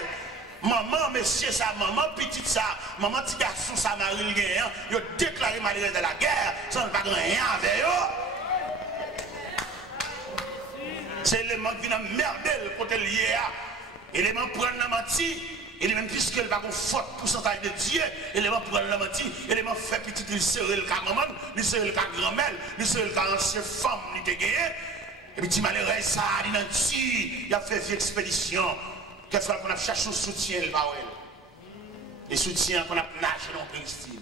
Maman, monsieur, ça, maman, petite ça, maman, petit garçon, ça, Marie, il a déclaré malgré de la guerre, ça ne pas rien avec eux. C'est l'élément qui vient merder le côté lié à. L'élément prend la menti. L'élément puisqu'il va avoir fort pourcentage de Dieu. L'élément prend la menti. L'élément fait petit, il serait le cas maman, il serait le cas grand-mère, il serait le cas ancienne femme, il te gagné. Et puis, il malheureux, ça, il a dit, il a fait une expédition. Quelquefois, qu'on a cherché un soutien, le baouel. Et soutien qu'on a nagé dans le pays.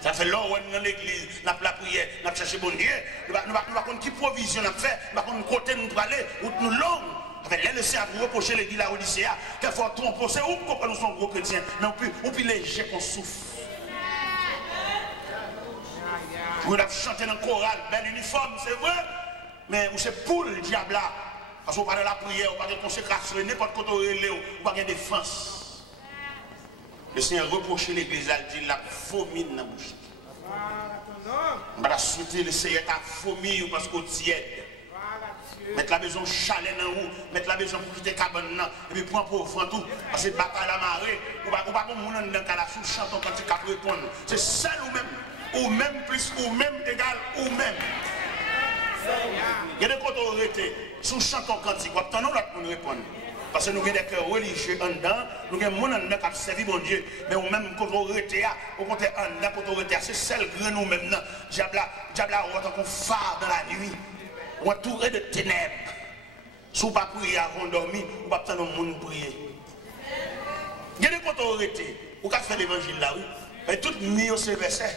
Ça fait longtemps dans l'église, nous avons la prière, nous avons cherché bon Dieu. Nous ne savons pas qui provision nous avons fait, nous ne savons pas côté nous aller, ou nous longs. Avec le Seigneur pour reprocher l'église la Odyssée, qu'elle faut tromper, c'est où qu'on nous sommes gros chrétiens, mais on peut léger qu'on souffre. Vous avez chanté dans le choral, bel uniforme, c'est vrai, mais c'est pour le diable là. Parce qu'on parle de la prière, on parle de consécration, n'importe quoi, on parle de défense. Le Seigneur reproche l'église, il dit la vomit dans la bouche. On va souhaiter le Seigneur à vomir parce qu'on tiède. Mettre la maison chalet dans vous, mettre la maison pour quitter cabane, et puis prendre pour offrir tout. Parce que bataille à la marée, ou pas comme on dans le cas sous chanton quand il peut répondre. C'est seul ou même plus, ou même égal, ou même. Il y a des côtés où on était sous chanton quand il peut attendre l'autre pour nous répondre. Parce que nous avons des cœurs religieux en dedans, nous avons des gens qui ont servi mon Dieu, mais ou même quand on était là, au contraire en dedans, quand on était c'est celle que nous même, diable a autant phare dans la nuit. On entouré de ténèbres. Si vous ne pas prier avant de dormir, vous ne pas attendre le monde prier. Il y a des autorités. Vous avez fait l'évangile là, oui. Et tout mis au verset.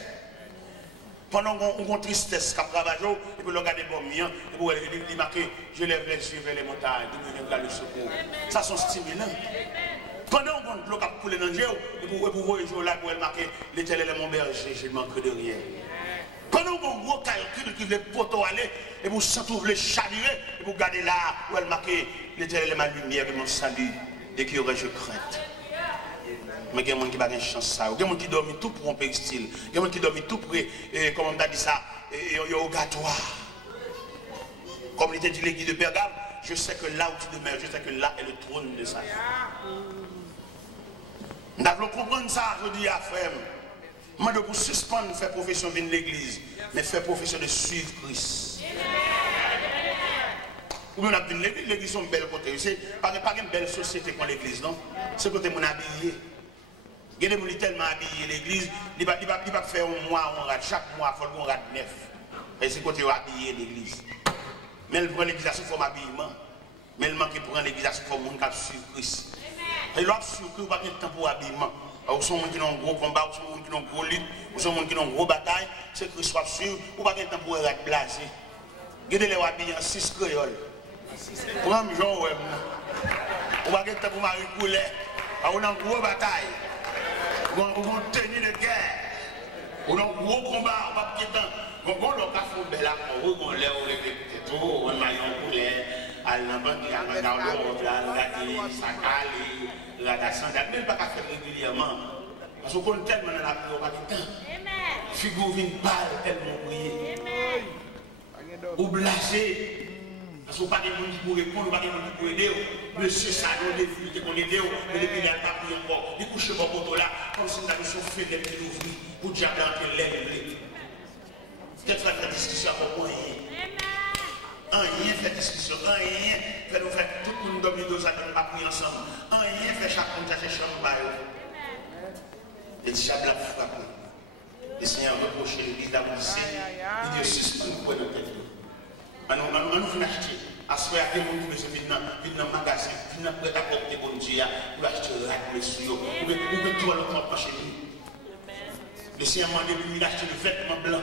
Pendant qu'on tristesse, qu'on travaille, et puis on regarde les bombes, et puis il marque, je lève les yeux vers les montagnes, de me le secours. Ça, sont stimulants. Pendant qu'on bloque à couler dans le jeu, et puis vous voyez là, pour marquer, l'Éternel est mon berger, je ne manque de rien. Pendant qu'on gros calcul qui veut poteau aller, et vous sentez vous les chavirer, et vous regardez là, où elle marque, l'Éternel est ma lumière et mon salut, de qui aurais-je crainte. Mais il y a des gens qui n'ont pas de chance. Il y a des gens qui dorment tout pour un péristyle. Il y a des gens qui dorment tout pour, comme on a dit ça, au gâtoir. Comme il était dit l'église de Pergame, je sais que là où tu demeures, je sais que là est le trône de ça. Nous devons comprendre ça, je dis à frère. Moi, de pour suspendre, faire profession de l'église, mais faire profession de suivre Christ. Ou bien on a vu l'église, c'est une belle côté. C'est pas une belle société comme l'église, non? C'est côté mon habillé. Il y a des gens tellement habillés l'église, il ne va pas faire un mois, on rate. Chaque mois, il faut qu'on rate 9. Et c'est côté habillé l'église. Mais elle prend l'église sous forme d'habillement. Mais elle manque pour l'église sous forme de suivre Christ. Et l'autre suivre Christ, il n'y a pas de temps pour l'habillement. Ou sont gens qui ont un gros combat, ou sont gens qui ont une gros lutte, ou sont gens qui ont une grosse bataille, c'est Christ soit suivre, ou pas de temps pour être blasé. Regardez les habillés en 6 créoles. Pour un jour, ouais. Ou pas de temps pour Marie Coulet, ou une grosse bataille. Ou une tenue de guerre. Ou un gros combat, ou pas de temps. On va le faire un bel accord, on l'a tout, on a un poulet, à l'embandie, à l'endroit, la sandale, même pas qu'à faire régulièrement. Parce qu'on est tellement dans la prière, pas de temps. Figure vient pâle, tellement prier. Ou blasé. Parce qu'on n'a pas de monde qui peut répondre, pas de monde qui peut aider. Monsieur Sado, depuis qu'on aide, mais depuis qu'il n'a pas prié encore, il couche pas pour là, comme si nous avions soufflé des petits ouvriers, pour diable entre l'air. Peut-être faire la discussion à propos rien fait discussion, rien fait nous faire tout le monde dormir dans un pas prier ensemble, rien fait chaque monde chercher chambre. Et diable a frappé. Le Seigneur reproche l'église d'Amoudissé. Il dit suspend pour dans tête. On nous fait acheter. À ce moment-là, les gens qui viennent dans le magasin, viennent prêt à porter bon Dieu, pour acheter un monsieur, ou bien tout le monde pas chez lui. Le Seigneur m'a dit de lui acheter le vêtement blanc.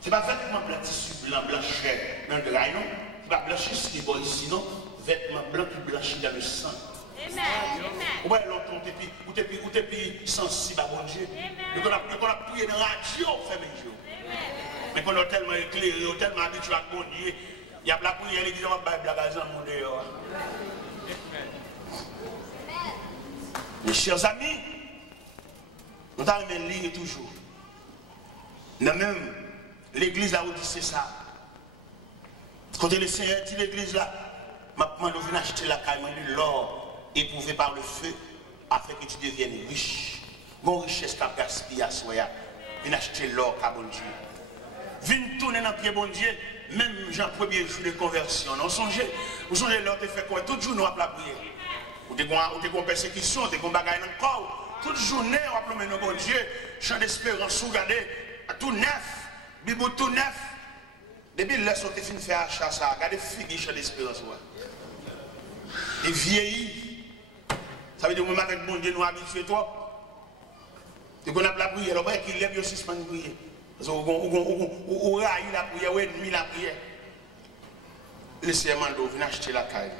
Ce n'est pas vêtement blanc, tissu blanc, blancheur dans le drap, non? Ce n'est pas blanchir ce qui est bon ici, non? Vêtement blanc qui blanchit dans le sang. Ou bien l'autre, ou t'es plus sensible à bon Dieu. Et qu'on a prié dans la radio, fait mes jours. Mais qu'on a tellement éclairé, tellement habitué à bon Dieu, il y a la prière, il dit, on va la gazon mon dehors. Mes chers amis, nous avons une ligne toujours. Nous même, l'église a dit c'est ça. Quand le Seigneur dit l'église là, maintenant nous venons acheter la caille, de l'or éprouvé par le feu, afin que tu deviennes riche. Bon richesse qu'a gaspillé à soi, viens acheter l'or qu'a bon Dieu. Viens tourner dans le pied bon Dieu, même Jean premier jour de conversion. Vous songez l'or te fait quoi? Tout jour nous avons la prière. Ou des bonnes persécutions, des bonnes bagailles dans le corps. Toute journée on va promener nos bon Dieu, chant d'espérance, regardez, tout neuf, Bible tout neuf. Depuis là, on te fin faire achat ça, regardez figues chant d'espérance. Et vieilli. Ça veut dire que nous avec bon Dieu nous habitués toi. Et qu'on a la prière, on va qu'il lève aussi suspend la prière. Parce qu'on a eu la prière, ou ennemi la prière. Le Seigneur m'a dit, viens acheter la caille.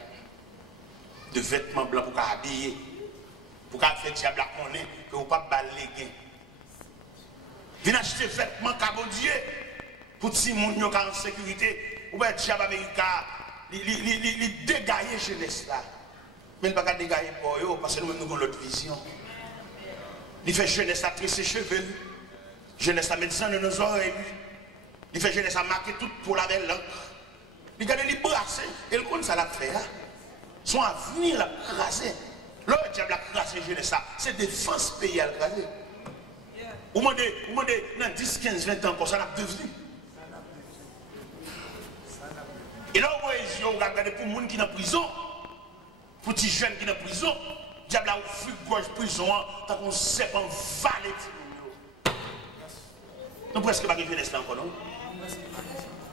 de vêtements blancs pour habiller, pour faire diable à connaître que vous pas balayer. Venez acheter vêtements cabot Dieu pour que moun yo en sécurité. Ou bien diable américain, il dégailler jeunesse là. Mais il ne va pas dégailler pour eux parce que nous avons l'autre vision. Il fait jeunesse à tresser ses cheveux. Jeunesse à médecin de nos oreilles. Il fait jeunesse à marquer tout pour la belle langue. Il garde les brasser. Et le compte ça l'a fait. Son avenir l'a crasé. Le diable a crasé jeunesse. C'est défense pays à crasé. Vous demandez dans 10, 15, 20 ans, comme ça l'a devenu. Et là, vous regardez pour les gens qui sont en prison, pour les jeunes qui sont en prison, le diable a ouvert gorge prison, tant qu'on sait pas valer. Nous presque pas de jeunesse là encore, non?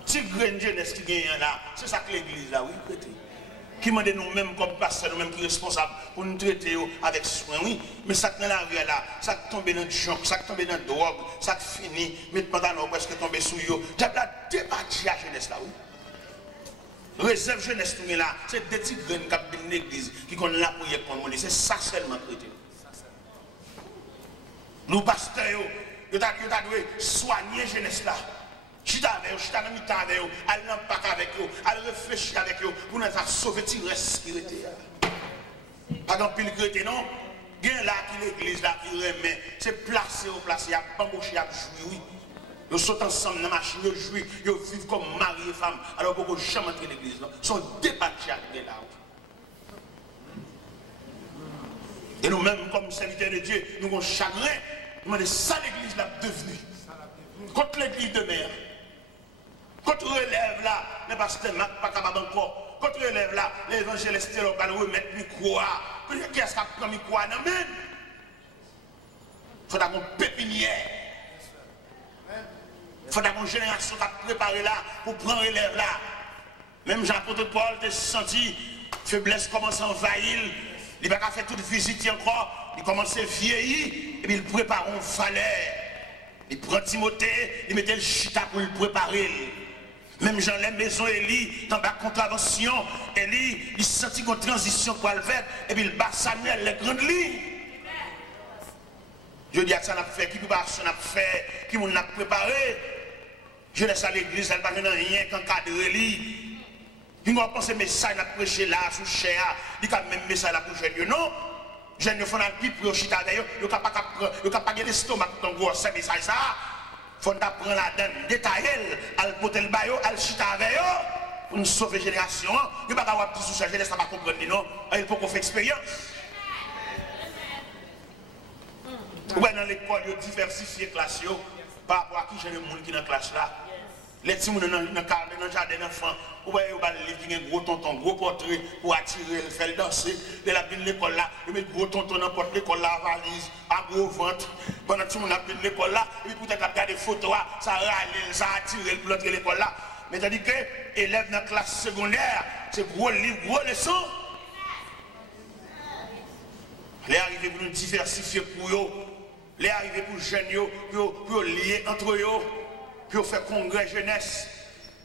Si grande jeunesse qui gagne là, c'est ça que l'église là, oui, prêtez. Qui m'a dit nous-mêmes comme pasteurs, nous-mêmes qui sommes responsables pour nous traiter avec soin, oui. Mais ça qui est dans la rue là, ça qui tombe dans le junk, ça qui tombe dans la drogue, ça qui finit, mais pendant nous presque tomber sous eux. Tu as débattu la jeunesse là, oui. Réserve jeunesse tout là, c'est des petits graines qui ont dans l'église, qui ont la prière pour nous, c'est ça seulement chrétien. Nous pasteurs, nous devons soigner jeunesse là. Chita avec eux, chita dans mi-temps avec eux, aller dans le parc avec eux, aller réfléchir avec eux, pour nous sauver le sécurité. Pas dans pile chrétien, non? Il y a là qui l'église là qui remet, c'est placé au placé, il y a bambouché, il y a joué, oui. Ils sautent ensemble dans la machine, ils jouent, ils vivent comme mari et femme, alors qu'ils ne peuvent jamais entrer dans l'église. Ils sont débattus avec là. Et nous-mêmes, comme serviteurs de Dieu, nous avons chagrin, nous demandons ça l'église là devenue. Contre l'église de mer. Quand on relève là, les pasteurs ne sont pas capables encore. Quand on relève là, l'évangéliste va remettre le micro. Qui est-ce qui a pris le micro? Il faut avoir une pépinière. Il faut avoir une génération qui a préparé là pour prendre relève là. Même Jean-Apôtre Paul a senti faiblesse commence à envahir. Il n'a pas fait toute visite encore. Il commence à vieillir et puis il prépare un valeur. Il prend Timothée, il mettait le chita pour le préparer. Même Jean les maisons Élie, dans la contravention, Élie, il sentit une transition pour le faire, et puis il bat Samuel, les grandes lignes. Je dis à ça, on a fait, qui peut pas a fait, qui nous a préparé. Je laisse à l'église, elle n'a pas rien qu'encadrer Élie. Il n'a pas pensé, mais ça, il a prêché là, sous cher, il a même message là pour jeune, non? Jeune, il faut un pipe pour chita d'ailleurs, il n'a pas gagné l'estomac pour ton gros, c'est message ça. Il faut prendre la donne, détailler, al poter le bayo, al chita avec eux, pour nous sauver la génération. Il ne va pas avoir tout ça, jeunesse, ça va comprendre, non? Il faut qu'on fasse expérience. Ouais, dans l'école, il y a diversifié la classe par rapport à qui j'ai le monde qui est dans la classe là. Les petits gens dans le jardin d'enfants, ouais, il y a des livres qui ont un gros tonton, gros portrait pour attirer, faire danser. De la ville de l'école là, il met gros tonton dans porte l'école là, valise, à gros ventre. Pendant que tout le monde a pris l'école là, et puis peut-être regarder des photos, ça râle, ça attire pour l'autre l'école là. Mais tandis que élèves dans la classe secondaire, c'est gros livre, gros leçons. Les arrivés pour nous diversifier pour eux, les arrivés pour les jeunes, pour lier entre eux. Pour faire congrès jeunesse,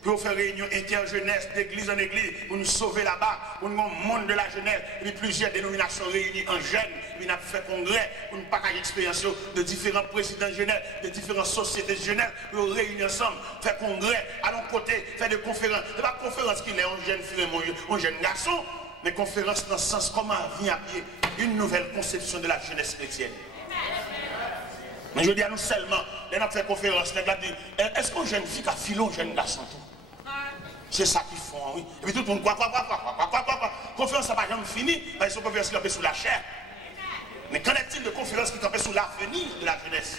pour faire réunion inter-jeunesse, d'église en église, pour nous sauver là-bas, pour nous monde de la jeunesse, et puis plusieurs dénominations réunies en jeunes, puis nous avons fait congrès, pour nous partager l'expérience de différents présidents de jeunesse, de différentes sociétés de jeunesse, pour nous réunir ensemble, faire congrès, à l'autre côté, faire des conférences. Ce n'est pas conférence qu'il est un jeune fille, un jeune garçon, mais conférence dans le sens comment vient à pied une nouvelle conception de la jeunesse chrétienne. Mais je dis à nous seulement, les gens fait conférence, les gars disent, est-ce qu'un jeune fille a filé un jeune garçon? C'est ça qu'ils font, oui. Et puis tout le monde, quoi. Conférence, ça n'a pas jamais fini, parce que c'est une conférence qui campait sous la chair. Mais qu'en est-il de conférence qui campait sous l'avenir de la jeunesse?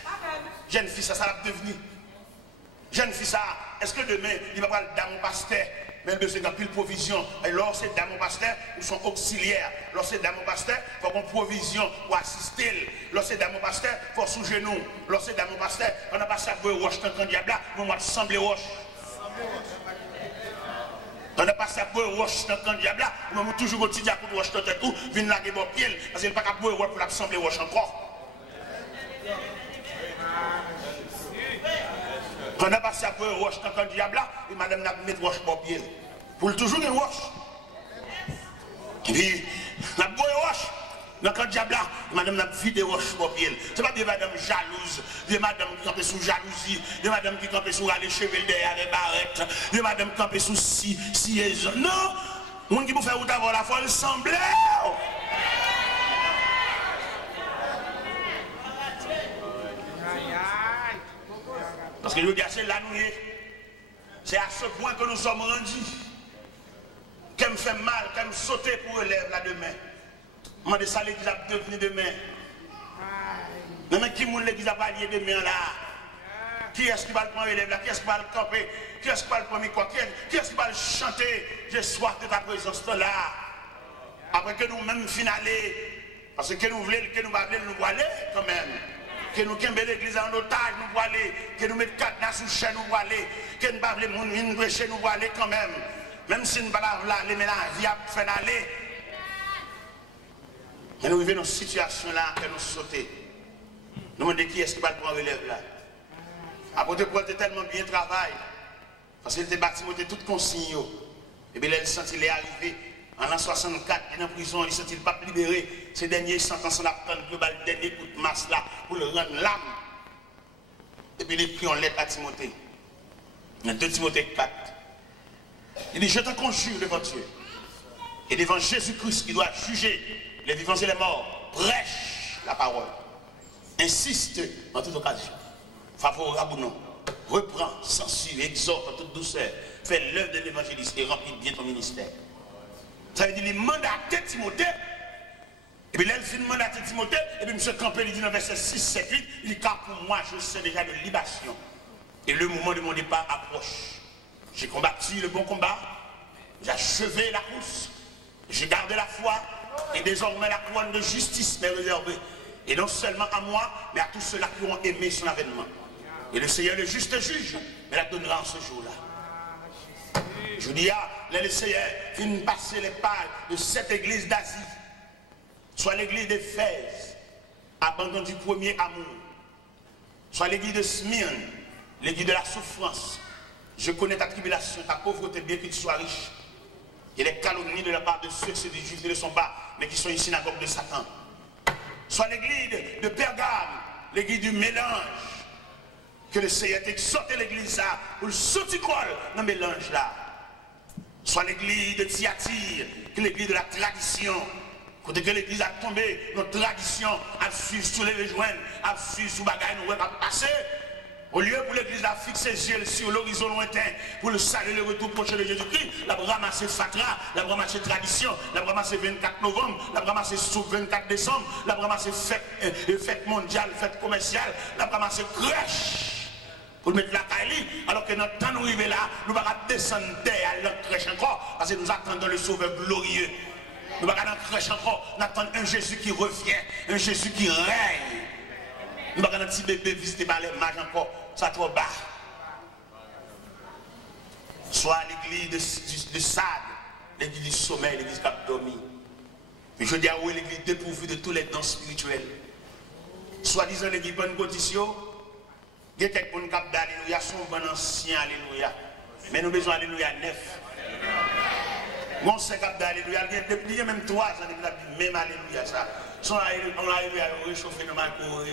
Jeune fille, ça va devenir. Jeune fille, ça, est-ce que demain, il va parler d'un pasteur? Même besoin de pile provision. Et lorsque c'est dans mon pasteur, ils sont auxiliaires. Lorsque c'est dans mon pasteur, il faut qu'on provision pour assister. Lorsque c'est dans mon pasteur, il faut sous genou. Lorsque c'est dans mon pasteur, on a passé à boire roche dans le diable là, nous avons semblé roche. On a passé à boire roche dans le diable là, nous avons toujours un petit diable pour roche dans le tout, venir laguer mon pied, parce qu'il n'y a pas qu'à boire roche pour l'assembler roche encore. Quand on a passé à boire roche dans le diable là, et madame n'a mis roche pour pied. Pour toujours une roche. Et puis, La boue roche. Dans le diable là, madame n'a vidé roche pour pied. C'est pas des madame jalouses, des madame qui campent sous jalousie, des madame qui campent sous les cheveux derrière les barrettes, des madame qui campent sous siège. Non, mon qui vous fait ou d'avoir la foi, il semble. Parce que je veux dire, c'est là nous c'est à ce point que nous sommes rendus. Qu'elle me fait mal, qu'elle me saute pour élève là demain. Moi, de ça, l'église a devenu demain. Mais qui est l'église a validé demain là? Qui est-ce qui va le prendre élève là? Qui est-ce qui va le camper? Qui est-ce qui va le prendre quoi? Qui est-ce qui va le chanter? J'ai soif de ta présence là. Après que nous-mêmes finaler, parce que nous voulons, que nous voulons aller quand même. Que nous quittons l'église en otage, nous voulons aller. Que nous mettons cadenas sous chaîne, nous voulons aller. Que nous ne voulons pas prêcher, nous voulons aller quand même. Même si nous ne voulons pas aller, mais la vie a fait aller. Et nous vivons dans cette situation-là que nous sautons. Nous demandons qui est-ce qui va le prendre relève là. Après, Paul était tellement bien travaillé. Parce qu'il était bâti, il était tout consigne. Et bien, il sent qu'il est arrivé en l'an 64, il est en prison, il ne sent pas libéré. Ces derniers sentences là, prendre le dernier coup de masse là pour le rendre l'âme. Et puis il écrit en lettre à Timothée. Dans 2 Timothée 4. Il dit, je te conjure devant Dieu et devant Jésus-Christ qui doit juger les vivants et les morts, prêche la parole. Insiste en toute occasion. Favorable ou non. Reprends, censure, exhorte en toute douceur. Fais l'œuvre de l'évangéliste et remplis bien ton ministère. Ça veut dire, il mandatait Timothée. Et puis là, il finit mandater Timothée. Et puis M. Campbell, il dit dans verset 6, 7, 8, il dit, car pour moi, je sais déjà de libation. Et le moment de mon départ approche. J'ai combattu le bon combat. J'ai achevé la course. J'ai gardé la foi. Et désormais, la couronne de justice m'est réservée. Et non seulement à moi, mais à tous ceux-là qui ont aimé son avènement. Et le Seigneur, le juste juge, me la donnera en ce jour-là. Je dis, le Seigneur vient passer les pages de cette église d'Asie, soit l'église d'Éphèse, abandon du premier amour, soit l'église de Smyrne, l'église de la souffrance. Je connais ta tribulation, ta pauvreté, bien que tu sois riche. Et les calomnies de la part de ceux qui se disent justes ne le sont pas, mais qui sont une synagogue de Satan. Soit l'église de Pergame, l'église du mélange. Que le Seigneur t'exhorte l'église là, pour le sauticole dans le mélange là. Soit l'église de Thyatire, que l'église de la tradition. Quand que l'église a tombé, notre tradition a suivi sous les joints, a suivi sous bagaille, nous va passer. Au lieu pour l'église à fixer les yeux sur l'horizon lointain, pour le salut le retour prochain de Jésus-Christ, la ramasser Fatra, la ramasser tradition, la ramasser 24 novembre, la ramasser sous 24 décembre, la ramasser fête mondiale, fête commerciale, la ramasser crèche. Pour mettre la caille, alors que notre temps nous arrive là, nous ne pouvons pas descendre à la crèche encore, parce que nous attendons le Sauveur glorieux. Nous ne pouvons pas dans la crèche encore, nous attendons un Jésus qui revient, un Jésus qui règne. Nous ne pouvons pas un petit bébé visité par les mages encore, ça trop bas. Soit l'église de Sade, l'église du sommeil, l'église qui a dormi. Mais je dis à vous, l'église dépourvue de tous les dons spirituels. Soit disant l'église bonne condition. Il y a quelqu'un qui a dit alléluia, son bon ancien alléluia. Mais nous besoin alléluia neuf. Mon sait qu'il a dit alléluia, il y a même 3 ans, il a dit même alléluia ça. Son alléluia réchauffé dans ma cour.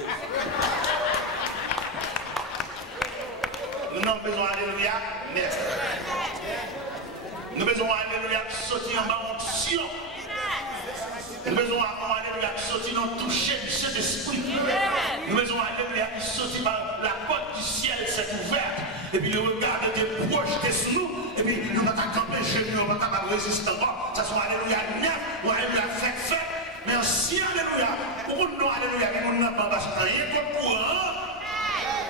Nous avons besoin alléluia neuf. Nous besoin alléluia sortir en bas onction. Nous besoin alléluia sortir dans toucher du Saint-Esprit. Nous besoin alléluia sortir par la porte du ciel s'est ouverte. Et puis le regard de Dieu projeté sur nous. Et puis nous n'avons pas campé chez nous, nous n'avons pas résisté encore. Ça soit alléluia neuf ou alléluia fait. Mais si alléluia, pour nous alléluia, nous n'avons pas parce qu'il y a un courant.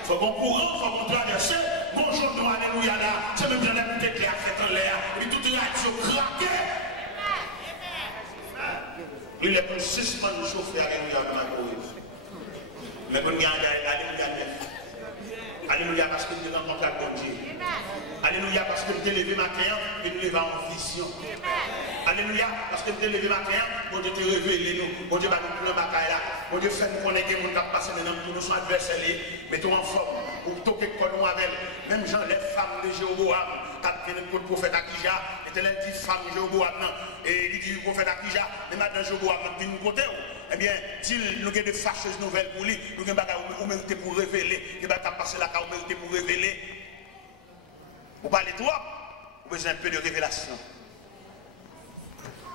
Il faut qu'on courant, il faut qu'on traverse. Bonjour, nous alléluia là. C'est même bien la bouteille qui a fait en l'air. Et puis tout est craqué. Il est pour 6 mois de chauffer alléluia dans ma cour. Mais pour nous alléluia neuf. Alléluia parce que nous rencontrons le bon Dieu. Alléluia parce que nous t'es levé matin et nous levons en vision. Alléluia parce que nous t'es levé matin, bon Dieu te révélé nous. Bon Dieu va nous prendre bataille là. Bon Dieu fait nous connaître que nous avons passé maintenant pour nous sommes adversaires. Mettons en forme. Pour toquer quoi nous moi avec même gens, les femmes de Jéroboam, quand le prophète Akija, était une petite femme de Jéroboam, et il dit au prophète Akija, mais maintenant Jéroboam vient nous côté. Eh bien, nous avons des fâcheuses nouvelles pour lui, nous avons des choses méritées pour révéler, nous avons passé la carte méritée pour révéler. Vous parlez trop, vous avez besoin un peu de révélation.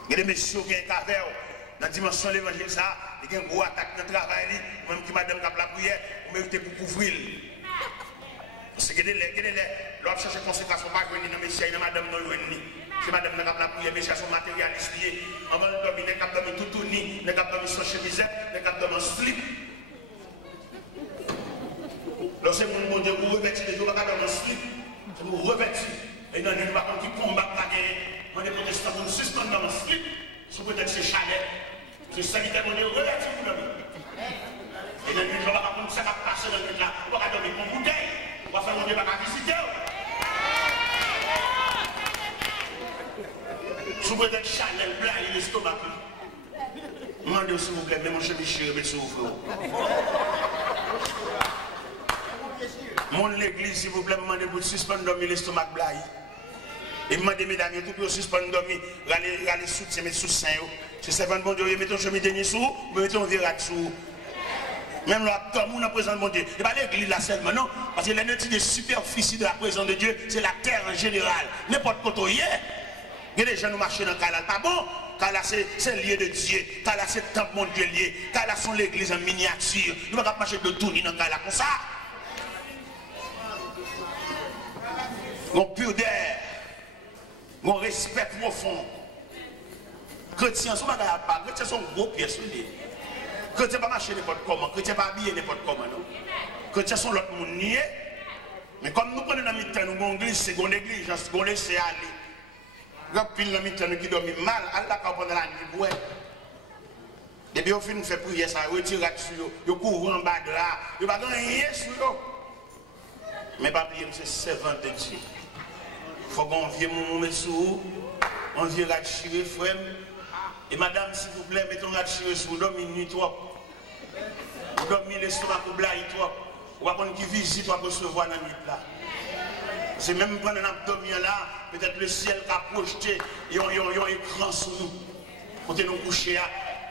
Il y a des messieurs qui ont un café dans la dimension de l'évangile, il y a une grosse attaque dans le travail, même qui madame qui a la prière, vous méritez pour couvrir. Parce que l'autre cherche conséquence, pas venir dans le messieurs, dans madame dans le c'est madame qui a la prière, messieurs sont matérialistes, on va le dominer, on va le tout tourner, on va le son chemise, on va le slip. Lorsque mon Dieu vous revêtit, vous ne pouvez pas dans slip, vous revêtir. Et dans les gens qui combattent la guerre, on est protestants pour nous suspendre dans le slip, sous peut-être c'est chalet. C'est ça qui est mon Dieu, revêtir vous l'avez. Et dans les gens qui vont ça va passer dans le là, on va dormir pour bouteille, on va faire mon Dieu pas visiter. Sous peut-être chalet, blanc, il est l'estomac. Demandez s'il vous plaît, mais mon cher Michel, mais s'il vous plaît. Mon l'église, s'il vous plaît, demandez pour suspendre dormir l'estomac blanc. Et demandez, mesdames, tout pour suspendre dormir, aller soutien, mettre sous sein. Si c'est un bon Dieu, mettez un chemin dernier sous, mettez un virage sous. Même là, comme on a présent de mon Dieu. Et pas l'église là seulement, non. Parce que la nature de superficie de la présence de Dieu, c'est la terre en général. N'importe quoi, il y a des gens qui marchent dans le cas là, pas bon. Car là, c'est lié de Dieu. Car là, c'est le temple mon Dieu lié. Car là, c'est l'église en miniature. Nous ne pouvons pas marcher de tout dans le cas là comme ça. Mon pudeur, mon respect profond. Chrétiens sont pas chrétiens sont gros pièces. Chrétiens pas marcher n'importe comment. Chrétiens pas habiller n'importe comment. Chrétiens sont l'autre monde nié. Mais comme nous prenons dans le temps, nous avons glissé, nous avons négligence, nous avons laissé aller. Nous avons pile dans le temps qui dorment mal, Allah pendant la nuit. Ouais. Depuis au fin, nous faisons prière, ça retire dessus, nous couvrons en bas de là, nous ne pouvons pas rien sur eux. Mais pas oublier, c'est servant de Dieu. Il faut qu'on vienne mon monsieur, on vient ratirer frère. Et madame, s'il vous plaît, mettons ratirer sur vous, dormez une nuit trop. Vous dormez l'estomac pour blaguer trop. Ou après qui visite, pour recevoir dans la nuit là. C'est même pendant l'abdomen là, peut-être le ciel qui a projeté, et on a un écran sur nous. Pour nous coucher,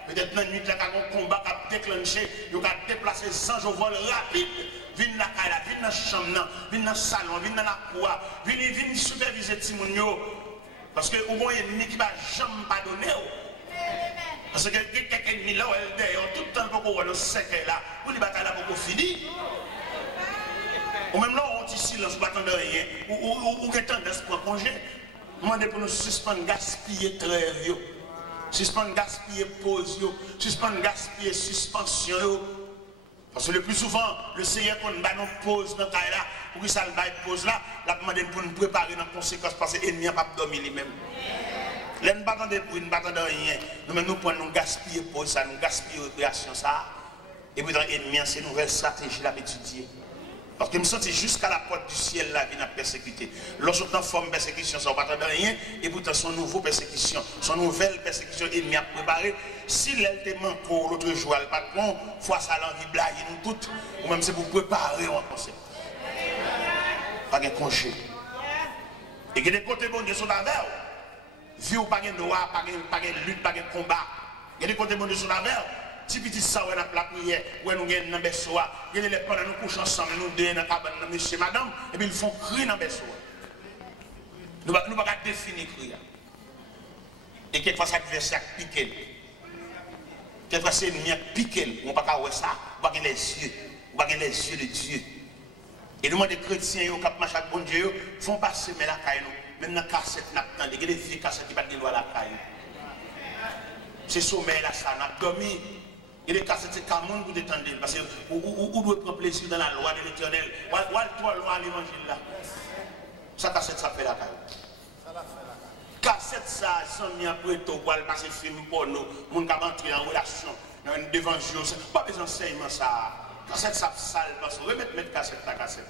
peut-être dans la nuit là, quand on combat, qui a déclenché, il a déplacé sans je vol rapide. Viens dans la caille, viens dans la chambre, viens dans le salon, viens dans la cour, viens superviser Timounio. Parce que au moins, il y a une qui ne va jamais pardonner. Parce que quelqu'un qui est là, tout le temps, pour le secret là, pour les batailles là, pour finir. Ou même là, on dit silence, on ne attend de rien. Ou qu'il y a tendance pour congé. Demandez pour nous suspendre, gaspiller trêve, suspendre, gaspiller pause, suspendre, gaspiller suspension. Parce que le plus souvent, le Seigneur, quand nous pause dans le cas là, pour que ça le pause là, la demande pour nous préparer dans les conséquences parce que l'ennemi n'a pas dormi lui-même. Là, nous ne battons de bruit, nous ne battons de rien. Nous prenons, nous gaspiller pause ça, nous gaspiller récréation ça. Et puis dans l'ennemi, c'est une nouvelle stratégie à étudier. Parce que nous sommes jusqu'à la porte du ciel, la vie n'a persécuté. Lorsqu'on est en forme de persécution, ça ne va pas de rien. Et pourtant, son nouveau persécution, son nouvelle persécution, il m'y a préparé. Si l'elle manque l'autre jour, le patron, fois ça l'envie blaguer nous toutes, ou même c'est pour préparer en concept. Pas de congé. Et que des côtés bons, Dieu sont avec vous. Vie ou pas de droit, pas de lutte, pas de combat. Il y a des côtés bons, Dieu sont avec vous. Si petit ça, on a la prière, où nous gagnons dans le berceau, il y a les pendant nous couchons ensemble, nous deux dans la cabane, monsieur, madame, et puis ils font crier dans le berceau. Nous ne pouvons pas définir crier. Et quelquefois, ça adversaire piqué. Quelquefois, c'est ennemi piqué. On ne peut pas voir ça, on ne peut pas les yeux. On ne peut pas les yeux de Dieu. Et nous, des chrétiens, qui ont marché avec bon Dieu, font passer mais la caille. Même dans la cassette, il y a des vieilles cassettes qui ne peuvent pas la caille. C'est sommeil là, ça n'a dormi. Et les cassettes, c'est quand même pour détendre. Parce que vous doit prendre plaisir dans la loi de l'éternel. Ou la loi à l'évangile là. Ça, cassette, ça fait la caille. Cassette, ça, sans mis après tout, pour passer film pour nous. Mon cap entrer en relation. Dans une évangile. Pas besoin d'enseignement, ça. Cassette, ça sale. Parce que remettre cassette, la cassette.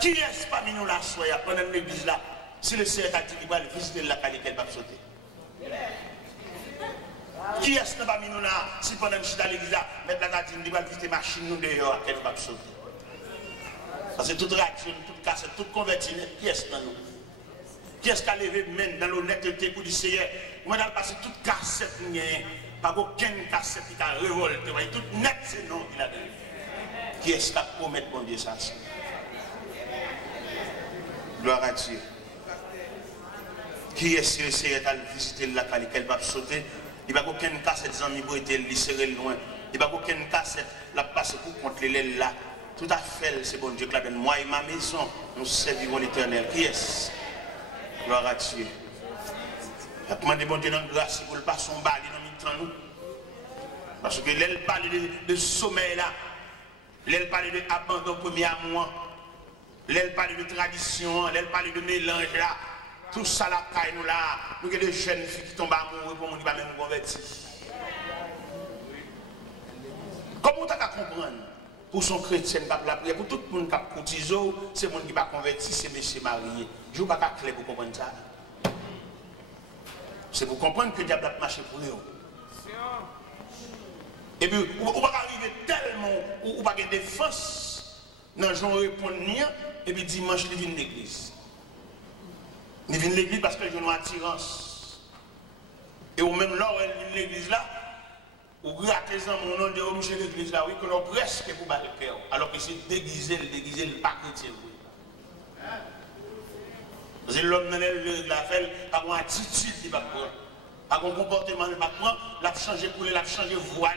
Qui est-ce parmi nous là, soya, pendant l'église là? Si le Seigneur a dit qu'il va visiter la caille, qu'elle va sauter. Qui est-ce que parmi nous là, si pendant que je suis dans l'église là, mettre la tatine, il va visiter machine nous dehors, qu'elle va sauter. Parce que toute réaction, toute cassette, toute convertie, qui est-ce dans nous? Qui est-ce qui a levé même dans l'honnêteté pour dire Seigneur, moi j'ai passé toute cassette, pas aucune cassette qui a révolté, tout net c'est non qu'il a donné. Qui est-ce qui a promis bon Dieu ça? Gloire à Dieu. Qui est-ce qui essaie d'aller visiter la calle qu'elle va sauter? Il n'y a aucune cassette des amis pour être serré loin. Il n'y a aucune cassette la passe pour contre l'aile là. Tout à fait, c'est bon Dieu qui l'a donné. Moi et ma maison, nous servirons l'Éternel. Qui est-ce? Gloire à Dieu. Je demande bon Dieu dans la grâce pour le pas son bali dans nous. Parce que l'elle parle de sommeil là. L'elle parle de abandon premier amour. L'elle parle de tradition. L'elle parle de mélange là. Tout ça là, nous là. Nous avons des jeunes filles qui tombent amoureux pour nous qui ne sont pas même convertis. Comment tu as comprendre? Pour son chrétien, la prière, pour tout le monde qui a cotisé, c'est le monde qui n'est pas converti, c'est monsieur marié. Je ne veux pas clair pour comprendre ça. C'est pour comprendre que le diable a marché pour eux. Et puis, on ne va pas arriver tellement, on ne va pas de défense, dans le genre répondre, et puis dimanche, il vient de l'église. Il vient de l'église parce que les gens ont attirance. Et ou même là, il vient de l'église là, ou gratter mon nom de monsieur l'église là, oui, que l'on presque pour battre le cœur. Alors que c'est déguisé, le pas chrétien. Parce que l'homme dans la fait, par une attitude, il va prendre. Par un comportement, il va prendre, l'a changé pour lui, l'a changé voile,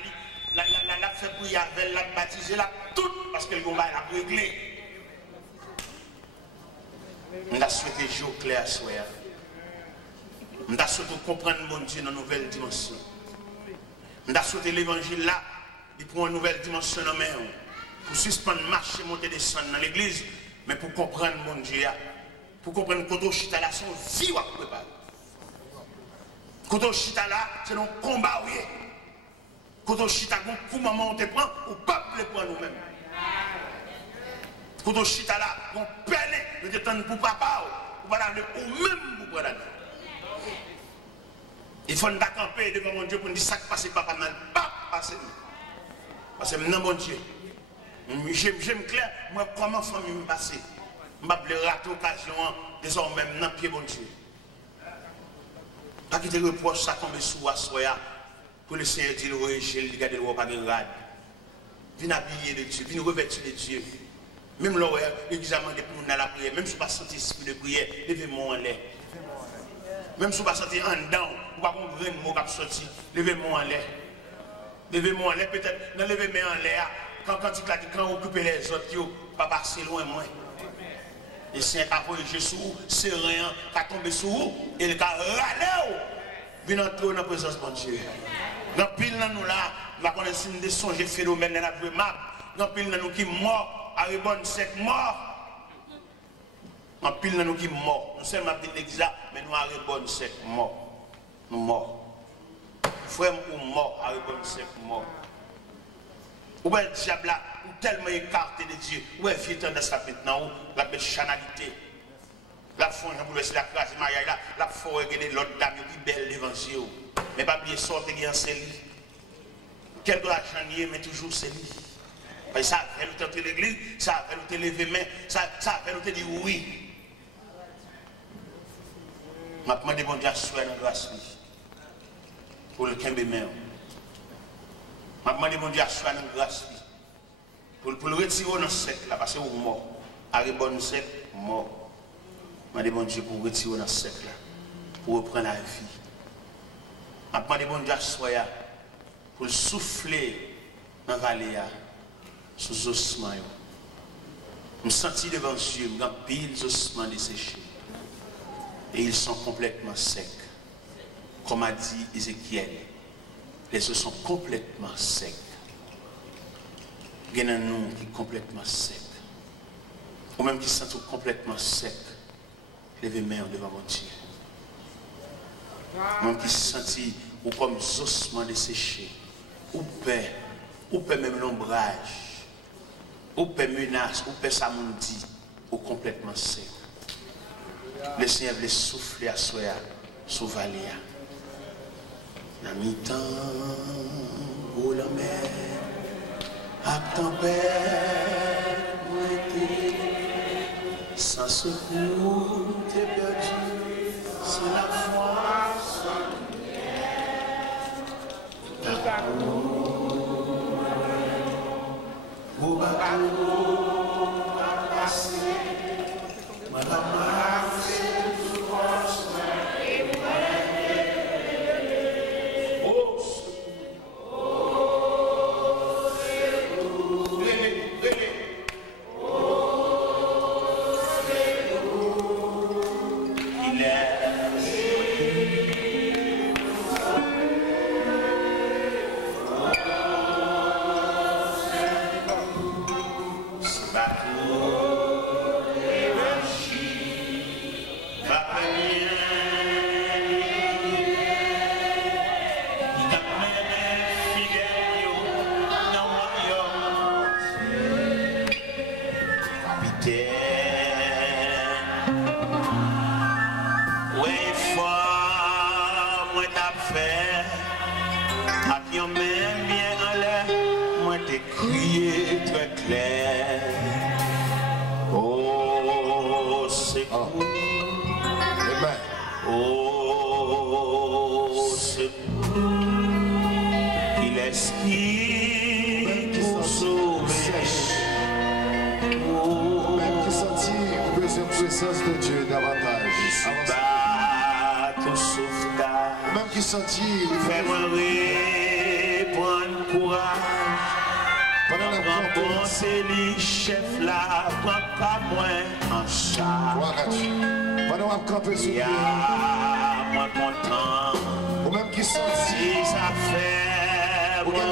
l'a fait prier avec, l'a baptisé, l'a tout, parce que le combat l'a réglé. On a souhaité jouer au clair à soi. On a souhaité comprendre mon Dieu dans une nouvelle dimension. On a souhaité l'évangile là, il prend une nouvelle dimension dans main. Pour suspendre, marcher, monter, descendre dans l'église, mais pour comprendre mon Dieu, pour comprendre que Chita là, son vie à préparer. Quand Chita là, c'est un combat, oui. Quand Chita, pour maman, on te prend, ou pas le prendre nous-mêmes. Quand Chita là, on peine, nous te tendre pour papa, ou pas aller ou même pour prendre. Il faut nous camper devant mon Dieu pour nous dire ça qui passe, papa, n'a pas passé. Parce que maintenant, mon Dieu, j'aime clair, moi, comment famille me passer. Je vais rater l'occasion, désormais, dans le pied, mon Dieu. Pas quitter le reproche, ça tombe sous à soya, pour le Seigneur dire, oui, j'ai regardé le roi, pas de rade. Viens habiller de Dieu, viens revêtir de Dieu. Même là, l'examen de pour nous dans la prière, même si vous ne pas sentir l'esprit de prière, levez-moi en l'air. Même si vous ne pas sentir en dedans, vous ne pas comprendre le mot qui a sorti, levez-moi en l'air. Levez-moi en l'air, peut-être, dans levez-moi en l'air, quand on occupe les autres, vous ne pas passer loin, moi. Et si un cas Jésus, c'est rien, qui tombe sur vous, et le cas râle, vient entrer dans la présence de Dieu. Dans pile dans nous là, la connaissance des songes et phénomènes, la vraie map, dans pile dans nous qui mort, à bonne sec mort. Dans pile dans nous qui mort, nous sommes appelés l'église, mais nous à bonne sec mort. Nous morts. Frère ou mort, à bonne sec mort. Ou est le diable là, ou tellement écarté de Dieu, ou est vieux tendance là maintenant, ou la belle chanalité. La fond, pour laisser la classe, la faut regarder l'autre dame qui belle l'évangile. Mais pas bien sortir en célie. Quel doit changer, mais toujours célie. Parce que ça fait nous tenter l'église, ça fait nous te lever main, ça fait nous te dire oui. Je demande bon Dieu à soi dans grâce pour le Kembe main. Je demande bon Dieu à soi dans grâce pour le retirer dans ce sec là, parce que vous mort. À bon sec, mort. Je demande bon Dieu pour retirer dans ce sec là, pour reprendre la vie. Je demande bon Dieu à soi pour souffler dans la vallée, sous les ossements. Je me sentis devant Dieu, je me pile les ossements desséchés. Et ils sont complètement secs. Comme a dit Ézéchiel, les os sont complètement secs. Il y en a nous qui sont complètement secs. Ou même qui sont complètement secs. Levez-moi devant mon Dieu. Même qui se sentent ou comme ossements desséchés. Ou paix même l'ombrage. Ou paix menace, ou paix samundi. Ou complètement sec. Le Seigneur veut souffler à soi, sous vallée. La mi-temps, où la mer, à tempête, où était. secours t'es perdu, c'est la foi. Au bateau, à passer, madame a fait tout crier très clair. Oh, secours. Oh, secours. Il est qui pour sauver. Même qui sentit le besoin de présence de Dieu davantage. Tout sauvetage. Même qui sentit fais-moi prendre courage. Bon, c'est lui, chef là, prends pas moins en charge. Pendant qu'on campe sur lui, moi content. Ou même qui sentit ça fait moi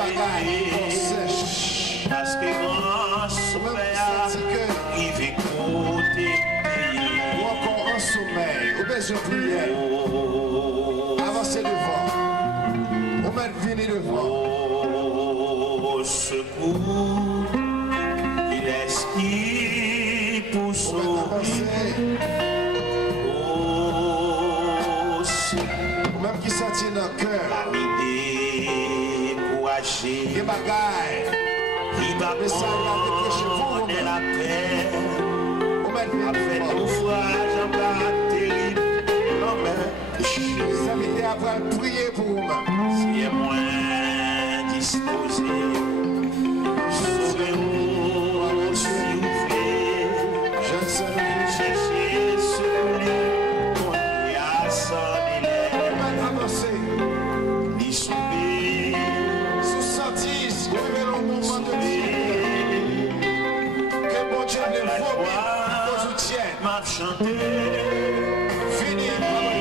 parce que grand sommeil il veut côté. Ou encore en sommeil, ou besoin de prière. Avancez devant. Ou même venir devant. Secours, il est qui pour sauver. Oh, secours, même qui sentit dans le cœur, découragé, des bagailles, qui va prendre la paix, après l'ouvrage en bas terrible, les amis après prier pour vous-même. Si est moins disposé. Fini,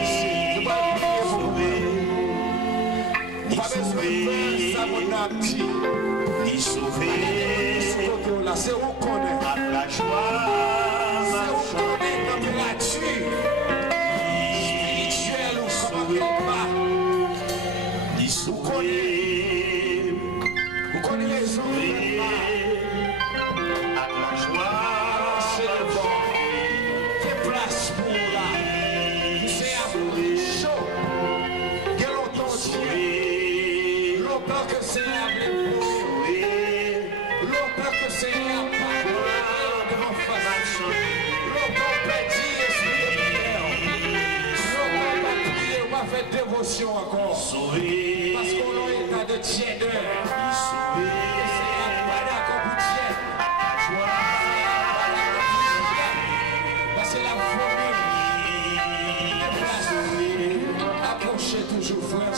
ici, tu vas prier pour vous. Pas besoin de faire ça, mon ami. C'est où qu'on est. La joie, c'est où qu'on est, température. Spirituel ou comment il est. Vous connaissez les gens. La joie, c'est le bon. Place pour là. C'est un peu chaud. Il y a longtemps longtemps que c'est un peu longtemps que c'est un pas devant face. Longtemps petit esprit de prière. Longtemps pas prier, on va faire dévotion encore. Parce qu'on est en état de tièdeur. C'est un pas d'accord pour tiède. C'est la famille. Approchez toujours, frère.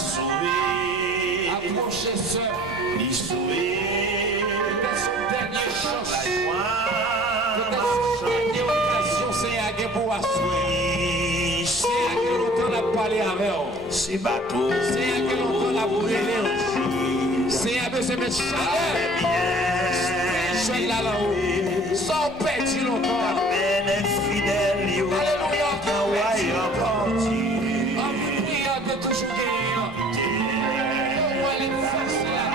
Approchez, sœur. C'est son dernière chance. Peut-être dernière occasion, c'est à pour assurer. C'est à quel longtemps la parler avec vous. C'est bateau. C'est à quel longtemps la brûler. C'est à besoin de mettre chaleur. C'est là-haut. Sans perdre longtemps. Alléluia, de toujours gagner. Moi, les faces là.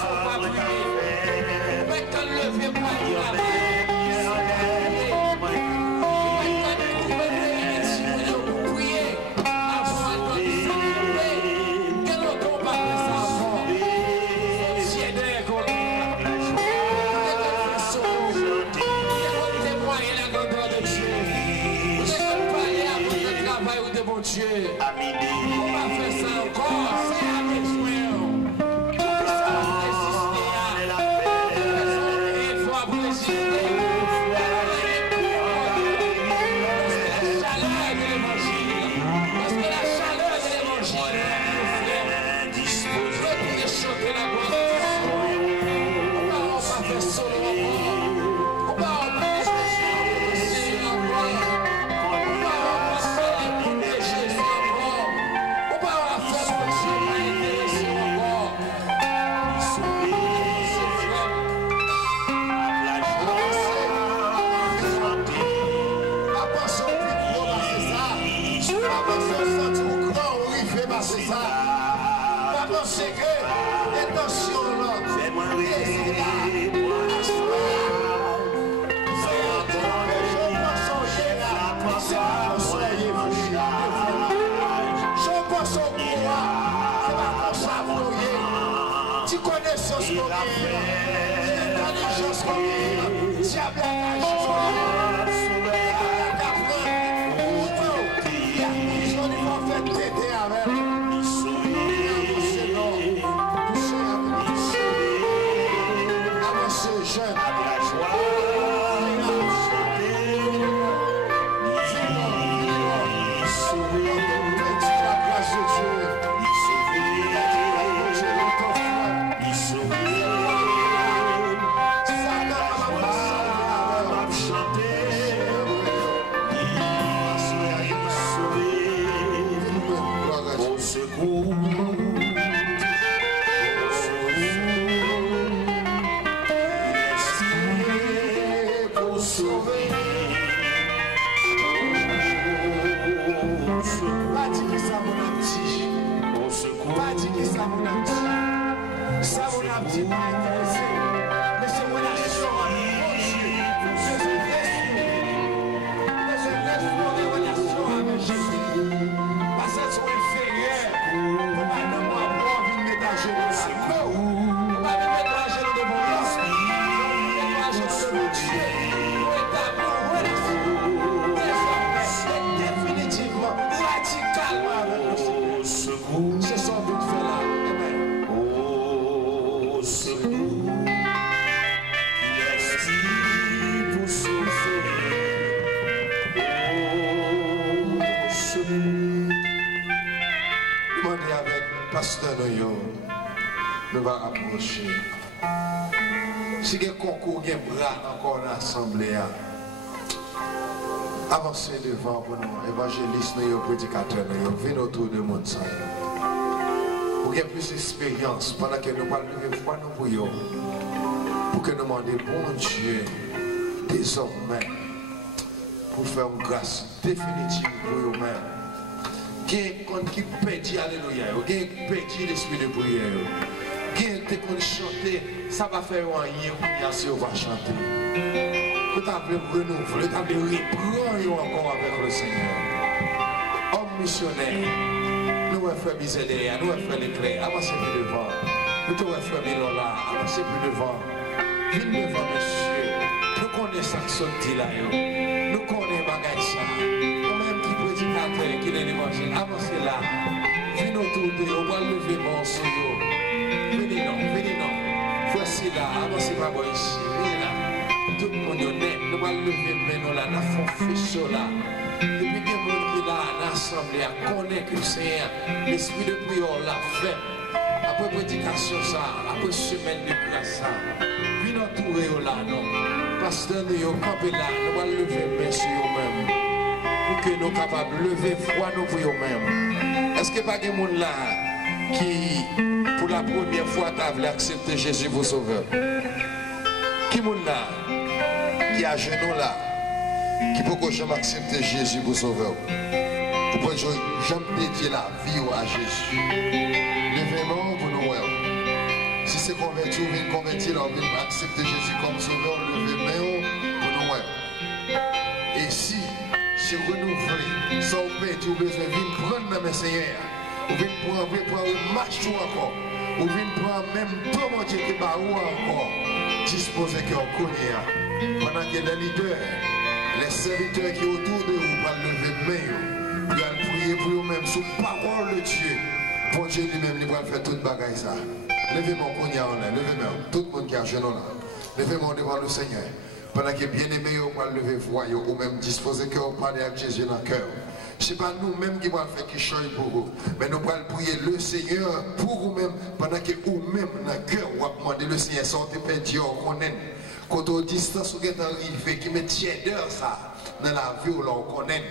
Sont pas brûlés. Maintenant, levez pas la main. pensez que l'intention là, fais-moi c'est là. Tu connais ce qu'on dit, l'intelligence qu'on dit, tu as bien nous va approcher. Si il y a un concours, il y a un bras encore dans l'assemblée, avancez devant pour nous, évangélistes, nous, prédicateurs, nous, venez autour de monde. Pour qu'il y ait plus d'expérience, pendant que nous parlons de foi, nous prions, pour que nous demandions, bon Dieu, désormais, pour faire une grâce définitive pour vous-même. Qui perdit, alléluia, qui perdit l'esprit de prière, qui qu'on chanter, ça va faire rien pour si on va chanter. Vous avez renouveler, vous avez reprendre encore avec le Seigneur. Homme missionnaire, nous avons fait misère, nous avons fait l'éclair, avancez plus devant. Nous avons fait Milola, avancez plus devant. Venez devant, monsieur. Nous connaissons ça qui sont là, nous connaissons bagaille ça. Qui est l'évangile, avancez là, venez autour de vous, on va lever mon sur vous. Venez non, voici là, avancez pas ici, venez là. Tout le monde est honnête, nous allons lever maintenant là, nous faisons feu là. Depuis que le monde qui est là, l'assemblée, connaît que le Seigneur, l'esprit de prière l'a fait. Après prédication ça, après semaine de grâce ça, venez entourer là, non. Parce que nous campons là, nous allons lever merci vous-même. Pour que nous soyons capables de lever foi nous pour nous-mêmes. Est-ce qu'il n'y a pas de gens là qui, pour la première fois, t'avait accepté Jésus pour sauveur? Qui est là qui a genoux là, qui peut jamais accepter Jésus pour sauveur? Pour que jamais dédier la vie à Jésus. Levez-moi pour nous. Si c'est converti ou bien converti, on va accepter Jésus comme sauveur, levez-moi pour nous. Et si renouvelé, sans perdre, vous besoin de prendre dans mes seigneurs, vous venez prendre un match encore, vous venez prendre même tout mon Dieu qui va encore, disposer que vous connaissez, pendant que les leaders, les serviteurs qui sont autour de vous, vont lever main, vous allez prier pour vous-même sous parole de Dieu, pour Dieu lui-même, il va faire toute bagaille ça. Levez-moi en l'air, levez-moi, tout le monde qui a genou là, levez-moi devant le Seigneur. Pendant que bien-aimés, on va lever voix, ou même disposer que on parle avec Jésus dans le cœur. Ce n'est pas nous-mêmes qui allons faire qui change pour vous, mais nous allons prier le Seigneur pour vous-même, pendant que vous-même dans le cœur, vous allez demander le Seigneur, sortez perdu, on connaît. Quand on distance, vous êtes arrivé, qui met tièdeur ça, dans la vie, on connaît.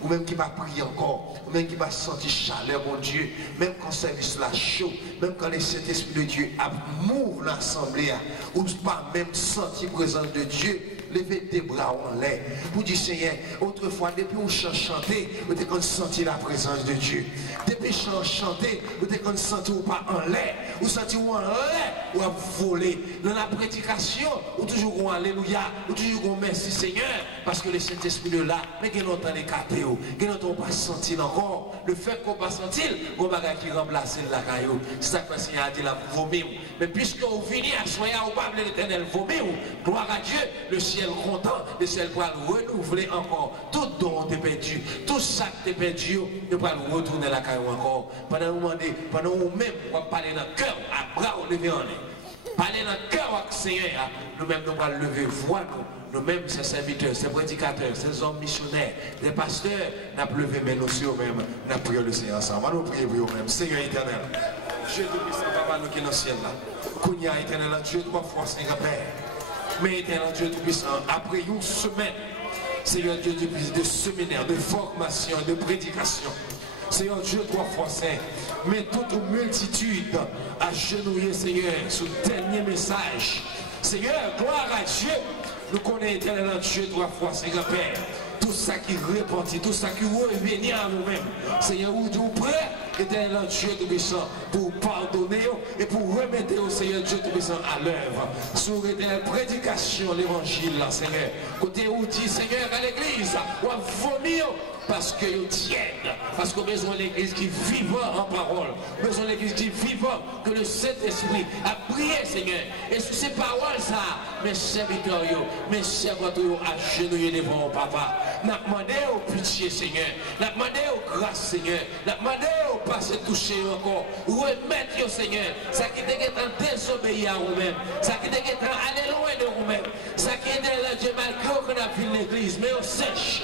Ou même qui va prier encore, ou même qui va sentir chaleur, mon Dieu, même quand le service là chaud, même quand le Saint-Esprit de Dieu a mouve l'assemblée, ou pas même sentir présence de Dieu, lever tes bras en l'air. Pour dire Seigneur, autrefois, depuis on chantait, vous avez senti la présence de Dieu. Depuis on chantait, vous avez senti ou pas en l'air, vous senti ou en l'air, ou à voler. Dans la prédication, ou toujours alléluia, ou toujours merci Seigneur, parce que le Saint-Esprit est là, mais qu'il entend les catéos, qu'il n'entend pas sentir encore. Le fait qu'on pas sentir, on va qui remplacer la caillou. C'est ça que le Seigneur a dit la vomir. Mais puisque vous venez à soyer, vous parlez de l'éternel vomir, gloire à Dieu, le ciel content, le ciel va renouveler encore tout dont tu es perdu, tout ça que tu es perdu, ne pas retourner la caillou encore. Pendant nous-mêmes, on va parler dans le cœur, à bras lever en l'air. Parler dans le cœur avec le Seigneur, nous-mêmes nous allons lever voix nous-mêmes ces serviteurs, ces prédicateurs, ces hommes missionnaires, les pasteurs, nous avons levé mais nous aussi nous-mêmes, nous avons prié le Seigneur ensemble. Nous prions pour nous-mêmes. Seigneur éternel, Dieu tout-puissant, Papa, nous qui est dans le ciel là. Kounia éternel, Dieu trois fois, Seigneur Père. Mais éternel, Dieu tout-puissant, après une semaine, Seigneur Dieu tout-puissant, de séminaire, de formation, de prédication. Seigneur Dieu, trois fois saint, mais toute multitude agenouillée, Seigneur, sous le dernier message. Seigneur, gloire à Dieu, nous connaissons éternel Dieu, trois fois, Seigneur Père. Tout ça qui repentit, tout ça qui revient à nous-mêmes. Seigneur, nous prêts, éternel Dieu tout-puissant, pour pardonner et pour remettre au Seigneur Dieu tout-puissant à l'œuvre. Sur la prédication, l'évangile, Seigneur. Côté où dit, Seigneur, à l'église, on va vomir. Parce que vous tiennent, parce qu'on a besoin de l'église qui vive en parole, besoin de l'église qui vive, que le Saint-Esprit a prié, Seigneur. Et sur ces paroles, ça, mes serviteurs, mes serviteurs, agenouillés devant mon papa. N'a demandé au pitié, Seigneur. N'a demandé au grâce, Seigneur. N'a demandé au passé toucher encore. Remettre, Seigneur, ça qui est en désobéir à vous-même, ça qui est en aller loin de vous-même, ça qui est dans le Dieu malgré qu'on a vu l'église, mais on sèche,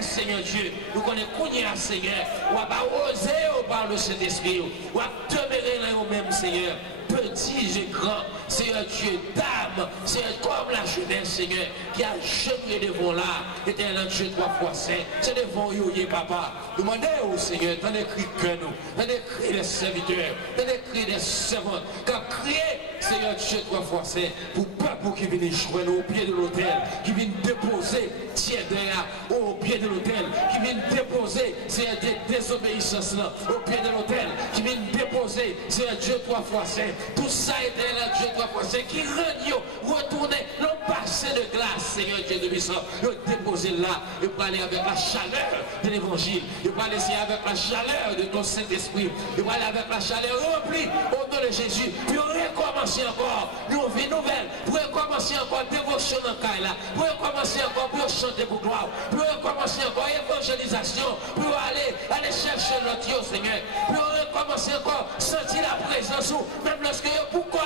Seigneur Dieu. Nous connaissons Kounia, Seigneur. On va oser par le Saint-Esprit. On va demeurer là nous-mêmes, Seigneur. Petit et grand, Seigneur Dieu, dame, Seigneur, comme la jeunesse, Seigneur, qui a jeté devant là, éternel Dieu, trois fois saint, c'est devant vous, papa. Demandez au Seigneur, t'en écrit que nous, t'en écrit des serviteurs, t'en écrit des servantes, qu'à crier, Seigneur Dieu, trois fois saint, pour peuple qui vient jouer au pied de l'autel, qui vient déposer, tiens derrière, au pied de l'autel, qui vient déposer, Seigneur, des désobéissances là, au pied de l'autel, qui vient déposer, Seigneur Dieu, trois fois saint. Tout ça est là, Dieu trois fois saint, qui retourner le passé de glace, Seigneur Dieu de puissant, le déposer là, et pour aller avec la chaleur de l'évangile, et pour aller avec la chaleur de ton Saint-Esprit, et pour aller avec la chaleur remplie au nom de Jésus, puis recommencer encore, une vie nouvelle, pour recommencer encore dévotion dans le cas là, pour recommencer encore, pour chanter pour gloire, pour recommencer encore évangélisation, pour aller chercher notre Dieu, Seigneur, pour recommencer encore, sentir la présence, même lorsque pourquoi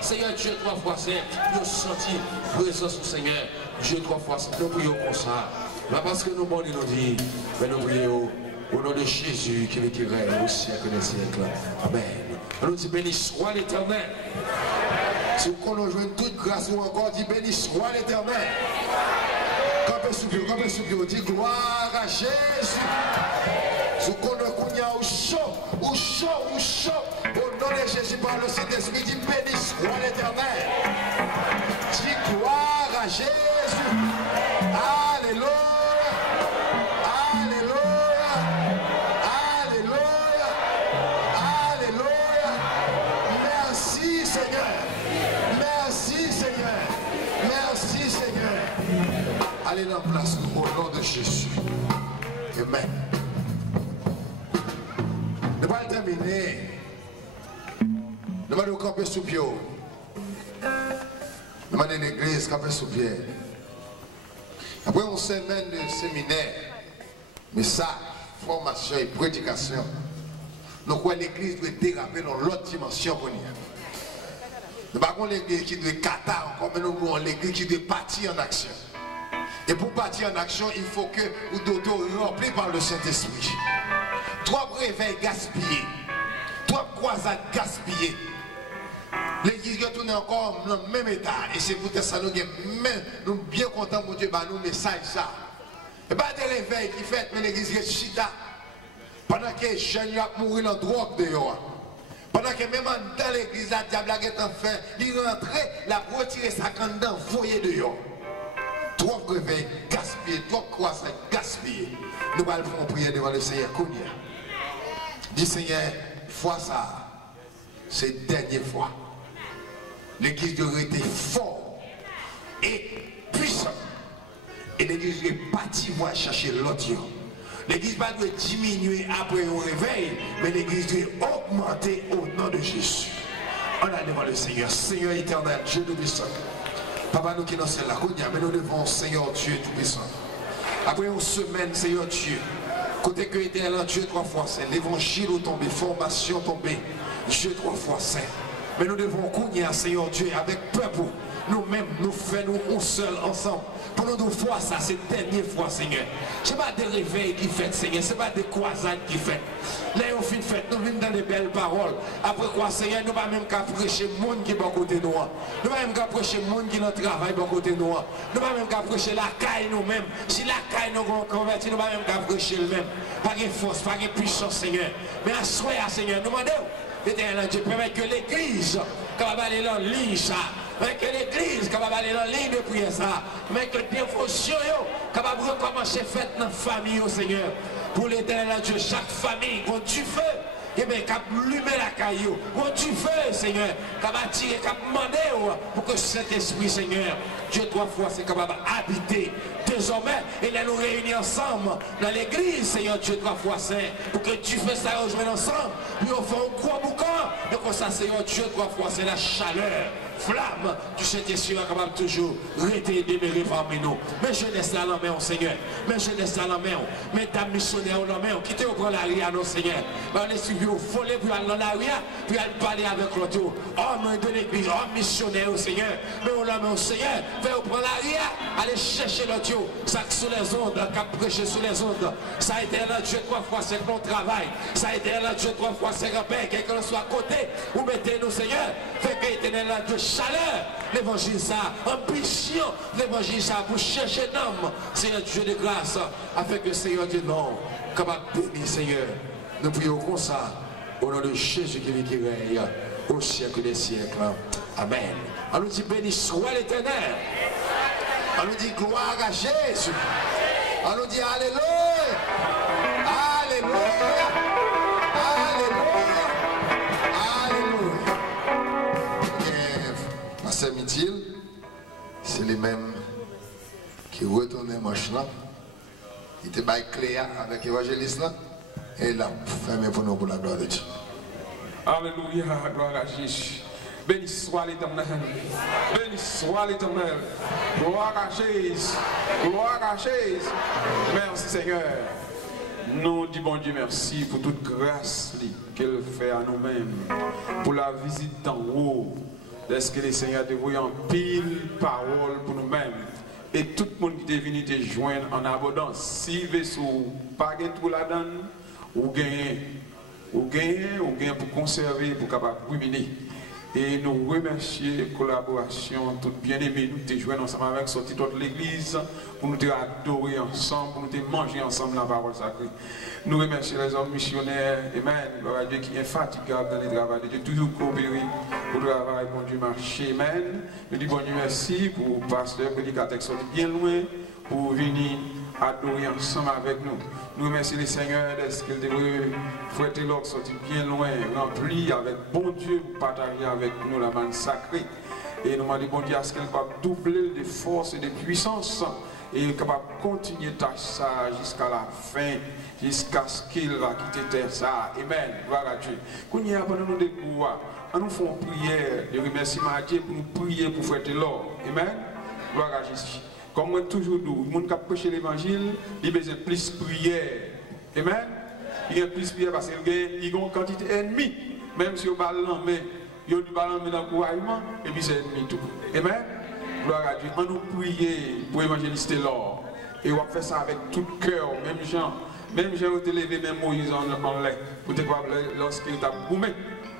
Seigneur Dieu trois fois saint, nous senti présence du Seigneur, Dieu trois fois saint, nous prions comme ça. Là parce que nous bon nous dit, mais nous prions au nom de Jésus qui est règne au siècle des siècles. Amen. Nous disons béni soit l'Éternel. Si on nous joue toute grâce ou encore dit béni soit l'Éternel. Campez sous Dieu, dit gloire à Jésus. Si on nous au chaud, au nom de Jésus par le Saint-Esprit, dit béni soit l'Éternel. Dit gloire à Jésus. Alléluia. Allez dans la place au nom de Jésus. Amen. Nous allons terminer. Nous allons camper sous pied. Nous allons l'église camper sous pied. Après une semaine de séminaire, message, formation et prédication, nous croyons que l'église doit déraper dans l'autre dimension. Nous ne avons pas l'église qui doit catar encore, mais nous avons l'église qui doit partir en action. Et pour partir en action, il faut que vous soyez remplis par le Saint-Esprit. Trois réveils gaspillés, trois croisades gaspillées. L'église retourne encore dans le même état. Et c'est pour ça que nous sommes bien contents pour Dieu par nos messages. Et pas de réveil qui fait, mais l'église est chita. Pendant que les jeunes mourent dans la drogue dehors. Pendant que même dans l'église, la diable est en fait, il rentre, la retirer sa canne dans foyer de yon. Trop crevé, gaspillé, trop croissant, gaspillé. Nous allons faire une prière devant le Seigneur. Dis Seigneur, fois ça, c'est la dernière fois. L'église doit être fort et puissant. Et l'église doit partir pour chercher l'autre. L'église doit diminuer après un réveil, mais l'église doit augmenter au nom de Jésus. On a devant le Seigneur, Seigneur éternel, Dieu tout-puissant. Papa, nous qui nous sommes là, mais nous devons, Seigneur Dieu tout-puissant. Après une semaine, Seigneur Dieu, côté que éternel Dieu 3 fois saint, l'évangile tombé, formation tombée, Dieu 3 fois saint. Mais nous devons courir, Seigneur Dieu, avec peuple. Nous-mêmes, nous faisons un seul ensemble. Pour nous 2 fois, ça, c'est la dernière fois, Seigneur. Ce n'est pas des réveils qui fait, Seigneur. Ce n'est pas des croisades qui fait. Là, on finit fait, nous venons dans des belles paroles. Après quoi, Seigneur, nous ne pouvons même pas prêcher le monde qui est à côté de nous. Nous ne pouvons même pas prêcher le monde qui est dans le travail à côté de nous. Nous ne pouvons même pas prêcher la caille nous-mêmes. Si la caille nous avons converti, nous ne pouvons même pas prêcher le même. Pas de force, pas de puissance, Seigneur. Mais à soi, Seigneur, nous demandons, éternel Dieu, permet que l'église, quand va aller dans ligne, ça. Mais que l'église capable d'aller dans la ligne de prière ça, mais que dévotion capable de recommencer faire dans la famille au Seigneur. Pour l'éternel Dieu, chaque famille, quand tu fais, et bien, cap allumer la caillou, quand tu fais, Seigneur, capable attirer, cap demander pour que cet esprit, Seigneur, Dieu 3 fois, c'est capable d'habiter désormais, et là nous réunir ensemble dans l'église, Seigneur Dieu 3 fois saint, pour que tu fasses ça rejoindre ensemble, puis on fait un gros boucan, et comme ça, Seigneur Dieu 3 fois, c'est la chaleur. Flamme du Saint-Esprit capable toujours rester et demeurer parmi nous. Mais je laisse la main au Seigneur. Mais je laisse la main. Mesdames missionnaires au main. Quittez au grand l'arrière, nos Seigneur. Mais on est suivi au volet pour aller dans l'arrière, puis aller parler avec l'autre. Homme de l'église, homme missionnaire au Seigneur. Mais on la main au Seigneur. Faites au prendre l'arrière, aller chercher l'autre. Ça sous les ondes, cap prêcher sous les ondes. Ça a été là Dieu 3 fois, c'est mon travail. Ça a été là Dieu 3 fois, c'est grand-père, quelqu'un soit à côté. Vous mettez nous, Seigneur. Fait que éternel là Dieu chaleur, l'évangile ça, ambition, l'évangile ça, pour chercher l'homme, Seigneur Dieu de grâce, afin que Seigneur Dieu non, capable de bénir Seigneur. Nous prions comme ça, au nom de Jésus qui vit qui règne, au siècle des siècles. Amen. On nous dit béni soit l'Éternel. On nous dit gloire à Jésus. On nous dit alléluia. Alléluia. Alléluia. Alléluia. Pasteur Mithil, c'est les mêmes qui retournaient manche là. Il était bail clair avec l'évangéliste là. Et il a fermé pour nous pour la gloire de Dieu. Alléluia, gloire à Jésus. Béni soit l'Éternel. Béni soit l'Éternel. Gloire à Jésus. Gloire à Jésus. Merci Seigneur. Nous disons bon Dieu merci pour toute grâce qu'elle fait à nous-mêmes. Pour la visite d'en haut. Est-ce que le Seigneur te voit en pile parole pour nous-mêmes. Et tout le monde qui est venu te joindre en abondance. Si vaisseau pas tout la donne, ou gagne pour conserver, pour capable ruminer. Et nous remercions la collaboration, tout bien-aimés, nous te joindre ensemble avec sorti de l'église, pour nous te adorer ensemble, pour nous te manger ensemble la parole sacrée. Nous remercions les hommes missionnaires, Amen, gloire à Dieu qui est infatigable dans le travail de Dieu, toujours coopéré pour le travail, bon Dieu marcher, Amen. Nous disons bon Dieu merci pour le pasteur, prédicateur qui sorti bien loin, pour venir adorer ensemble avec nous. Nous remercions le Seigneur d'être qu'il devrait fouetter l'autre sorti bien loin, rempli avec bon Dieu pour partager avec nous la manne sacrée. Et nous demandons bon Dieu à ce qu'elle va doubler de force et de puissance et capable de continuer tâche ça jusqu'à la fin, jusqu'à ce qu'il va quitter terre ça. Amen. Gloire à Dieu. Quand nous avons des pouvoirs, nous faisons prière de remerciement à Dieu pour nous prier pour fouetter l'or. Amen. Gloire à Jésus. Comme moi toujours dit, le monde qui a prêché l'évangile, il a besoin de plus de prière. Amen. Il y a plus de prière parce qu'il y a une quantité d'ennemis. Même si on parle mais il y a du ballon dans le gouvernement, et puis c'est ennemi tout. Amen. Gloire à Dieu. On nous prie pour évangéliser l'or. Et on va faire ça avec tout cœur, même gens. Même gens ont élevé, même Moïse en l'air. Pour te voir lorsqu'il t'a boumé,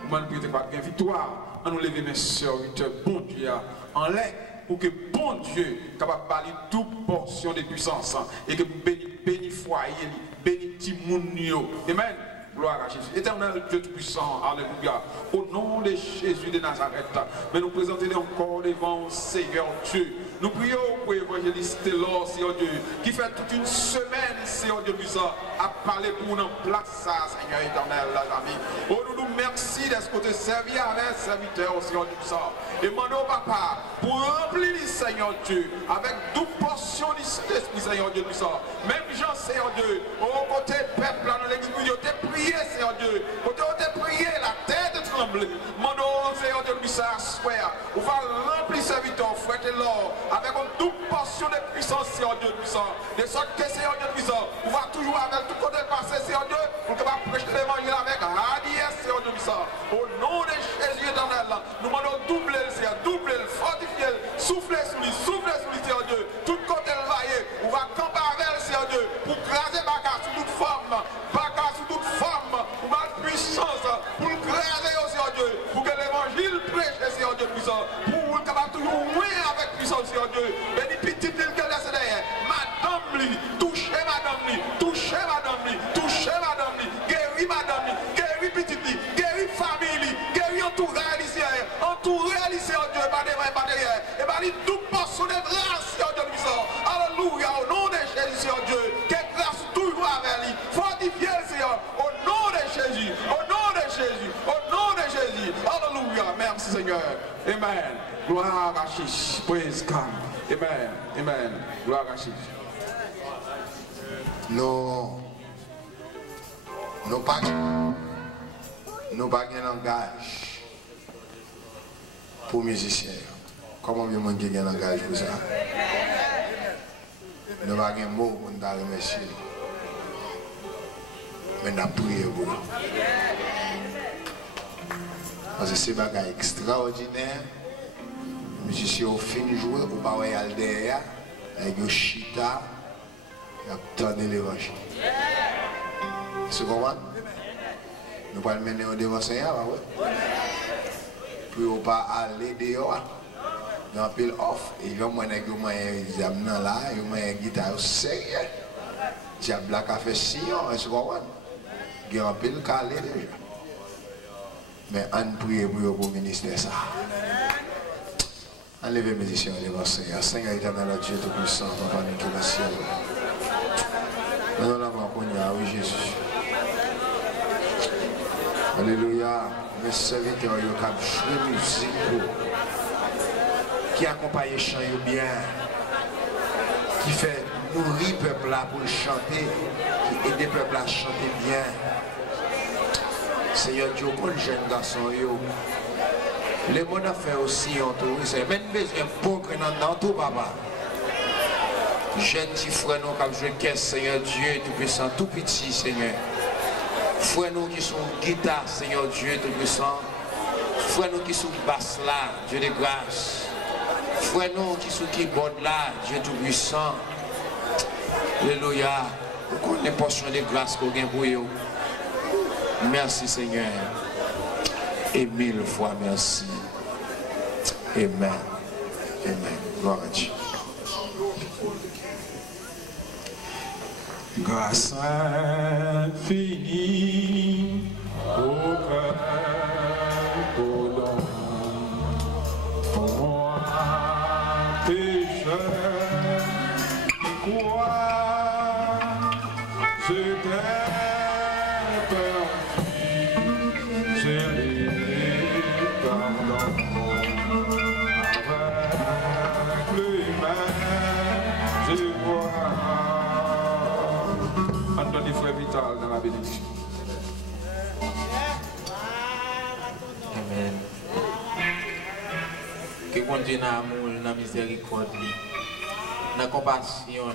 on peut te voir une victoire. On nous lever mes serviteurs, bon Dieu, en l'air. Pour que bon Dieu capable de parler toute portion de puissance et que béni foyer, béni Timounio. Amen. Gloire à Jésus. Éternel Dieu Tout-Puissant, alléluia. Au nom de Jésus de Nazareth, mais nous présentons encore devant Seigneur Dieu. Nous prions pour l'évangéliste Taylor, Seigneur Dieu, qui fait toute une semaine, Seigneur Dieu puissant, à parler pour nous en place ça, Seigneur éternel, la vie. Oh, nous nous merci d'être côté servi avec serviteur, Seigneur Dieu puissant. Et demandons au Papa pour remplir, Seigneur Dieu, avec toute portion de l'Esprit, Seigneur Dieu puissant. Même Jean, Seigneur Dieu, au côté peuple, dans l'église, nous avons prié, Seigneur Dieu. Côté on prié, la tête tremble. Demandons, Seigneur Dieu puissant, à soi, on va remplir serviteur, frère et l'or, avec une toute portion de puissance, Seigneur Dieu puissant. De sorte que, Seigneur Dieu puissant, on va toujours avec tout côté passé, Seigneur Dieu, pour que va prêcher l'évangile avec radiesse, Seigneur Dieu puissant. Au nom de Jésus éternel, nous demandons doubler, Seigneur, doubler, fortifier, souffler sur lui, Seigneur Dieu. Tout côté le vaillé, on va camper avec, Seigneur Dieu, pour craser bagarre sur toute forme, bagarre sur toute forme, pour la puissance, pour le craser, Seigneur Dieu, pour que l'évangile prêche, Seigneur Dieu puissant, pour le capable toujours moins avec puissance, Seigneur Dieu. Béni petit île que laisse derrière, madame lui, touchez madame lui, touchez madame lui, touchez madame lui, guéris madame lui, guéris petit lui, guéris famille lui, guéris entourage ici, entourage ici, Seigneur Dieu, pas devant, pas derrière, et par lui tout portion de grâce, Seigneur Dieu puissant. Alléluia, au nom de Jésus, Seigneur Dieu, que grâce toujours avec lui, fortifiez le Seigneur, au nom de Jésus, au nom de Jésus, au nom de Jésus. Alléluia, merci Seigneur. Amen. Gloire à Jésus. Praise God. Amen. Amen. Gloire à Jésus. Nous pas un langage pour musiciens. Comment vous avez un langage pour ça? Nous n'avons pas un mot pour nous remercier. Mais nous avons prié pour vous. Parce que c'est un bagage extraordinaire. Les musiciens ont fini de jouer, ou pas aller derrière, avec le chita, et attendre l'évangile. C'est comment? Nous ne pouvons pas le mener devant le Seigneur, puis on ne peut pas aller dehors. Nous avons pile off, et nous avons des amants là, nous avons une guitare sérieux. J'ai un black à faire sillon, est-ce que vous comprenez? Nous avons pile calé déjà. Mais on prie pour le ministère ça. Enlevez mes musiciens devant le Seigneur. Seigneur éternel, Dieu Tout-Puissant, Papa, nous qui est dans le ciel. Nous l'avons connu, oui Jésus. Alléluia. Mes serviteurs, ils ont joué musique qui accompagne le chant bien, qui fait nourrir le peuple là pour chanter, qui aide le peuple à chanter bien. Seigneur Dieu, comme jeune garçon, le monde a fait aussi en tout, c'est même besoin de bon dans tout, papa. Jeune petit frère, nous qui joué caisse, Seigneur Dieu, Tout-Puissant, tout petit, Seigneur. Frère, nous qui sont guitare, Seigneur Dieu, Tout-Puissant. Frère, nous qui sont basse là, Dieu de grâce. Frère, nous qui sont keyboard là, Dieu Tout-Puissant. Alléluia. Pour les portions de grâce qu'on a pour vous. Merci Seigneur. Et 1000 fois merci. Amen. Amen. Gloire à Dieu. Grâce infinie au Père, au don, pour moi, pécheur, qui croit, je t'ai perdu, j'ai pardon, avec les mains, je vois. Anthony Frère Vital dans la bénédiction. Amen. Que continue dans l'amour, dans la miséricorde, dans la compassion.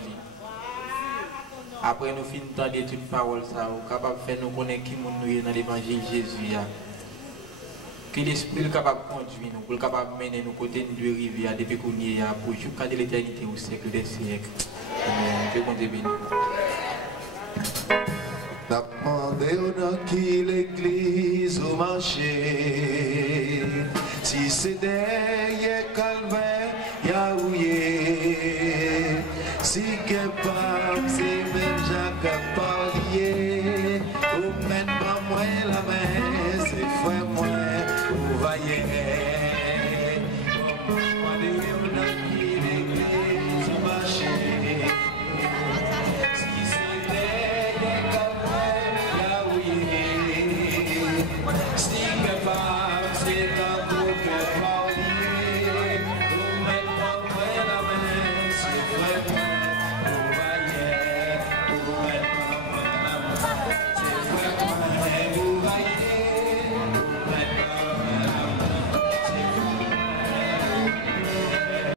Après nous finissons d'entendre une parole, ça, nous capable de faire nous connaître qui nous sommes dans l'évangile de Jésus. Que l'Esprit est capable de conduire nous, pour capable de mener nous côté de rivière depuis qu'on y est pour jusqu'à l'éternité au siècle des siècles. Amen. Que continue béni. N'a demandé dans qui l'église au marché, si c'est derrière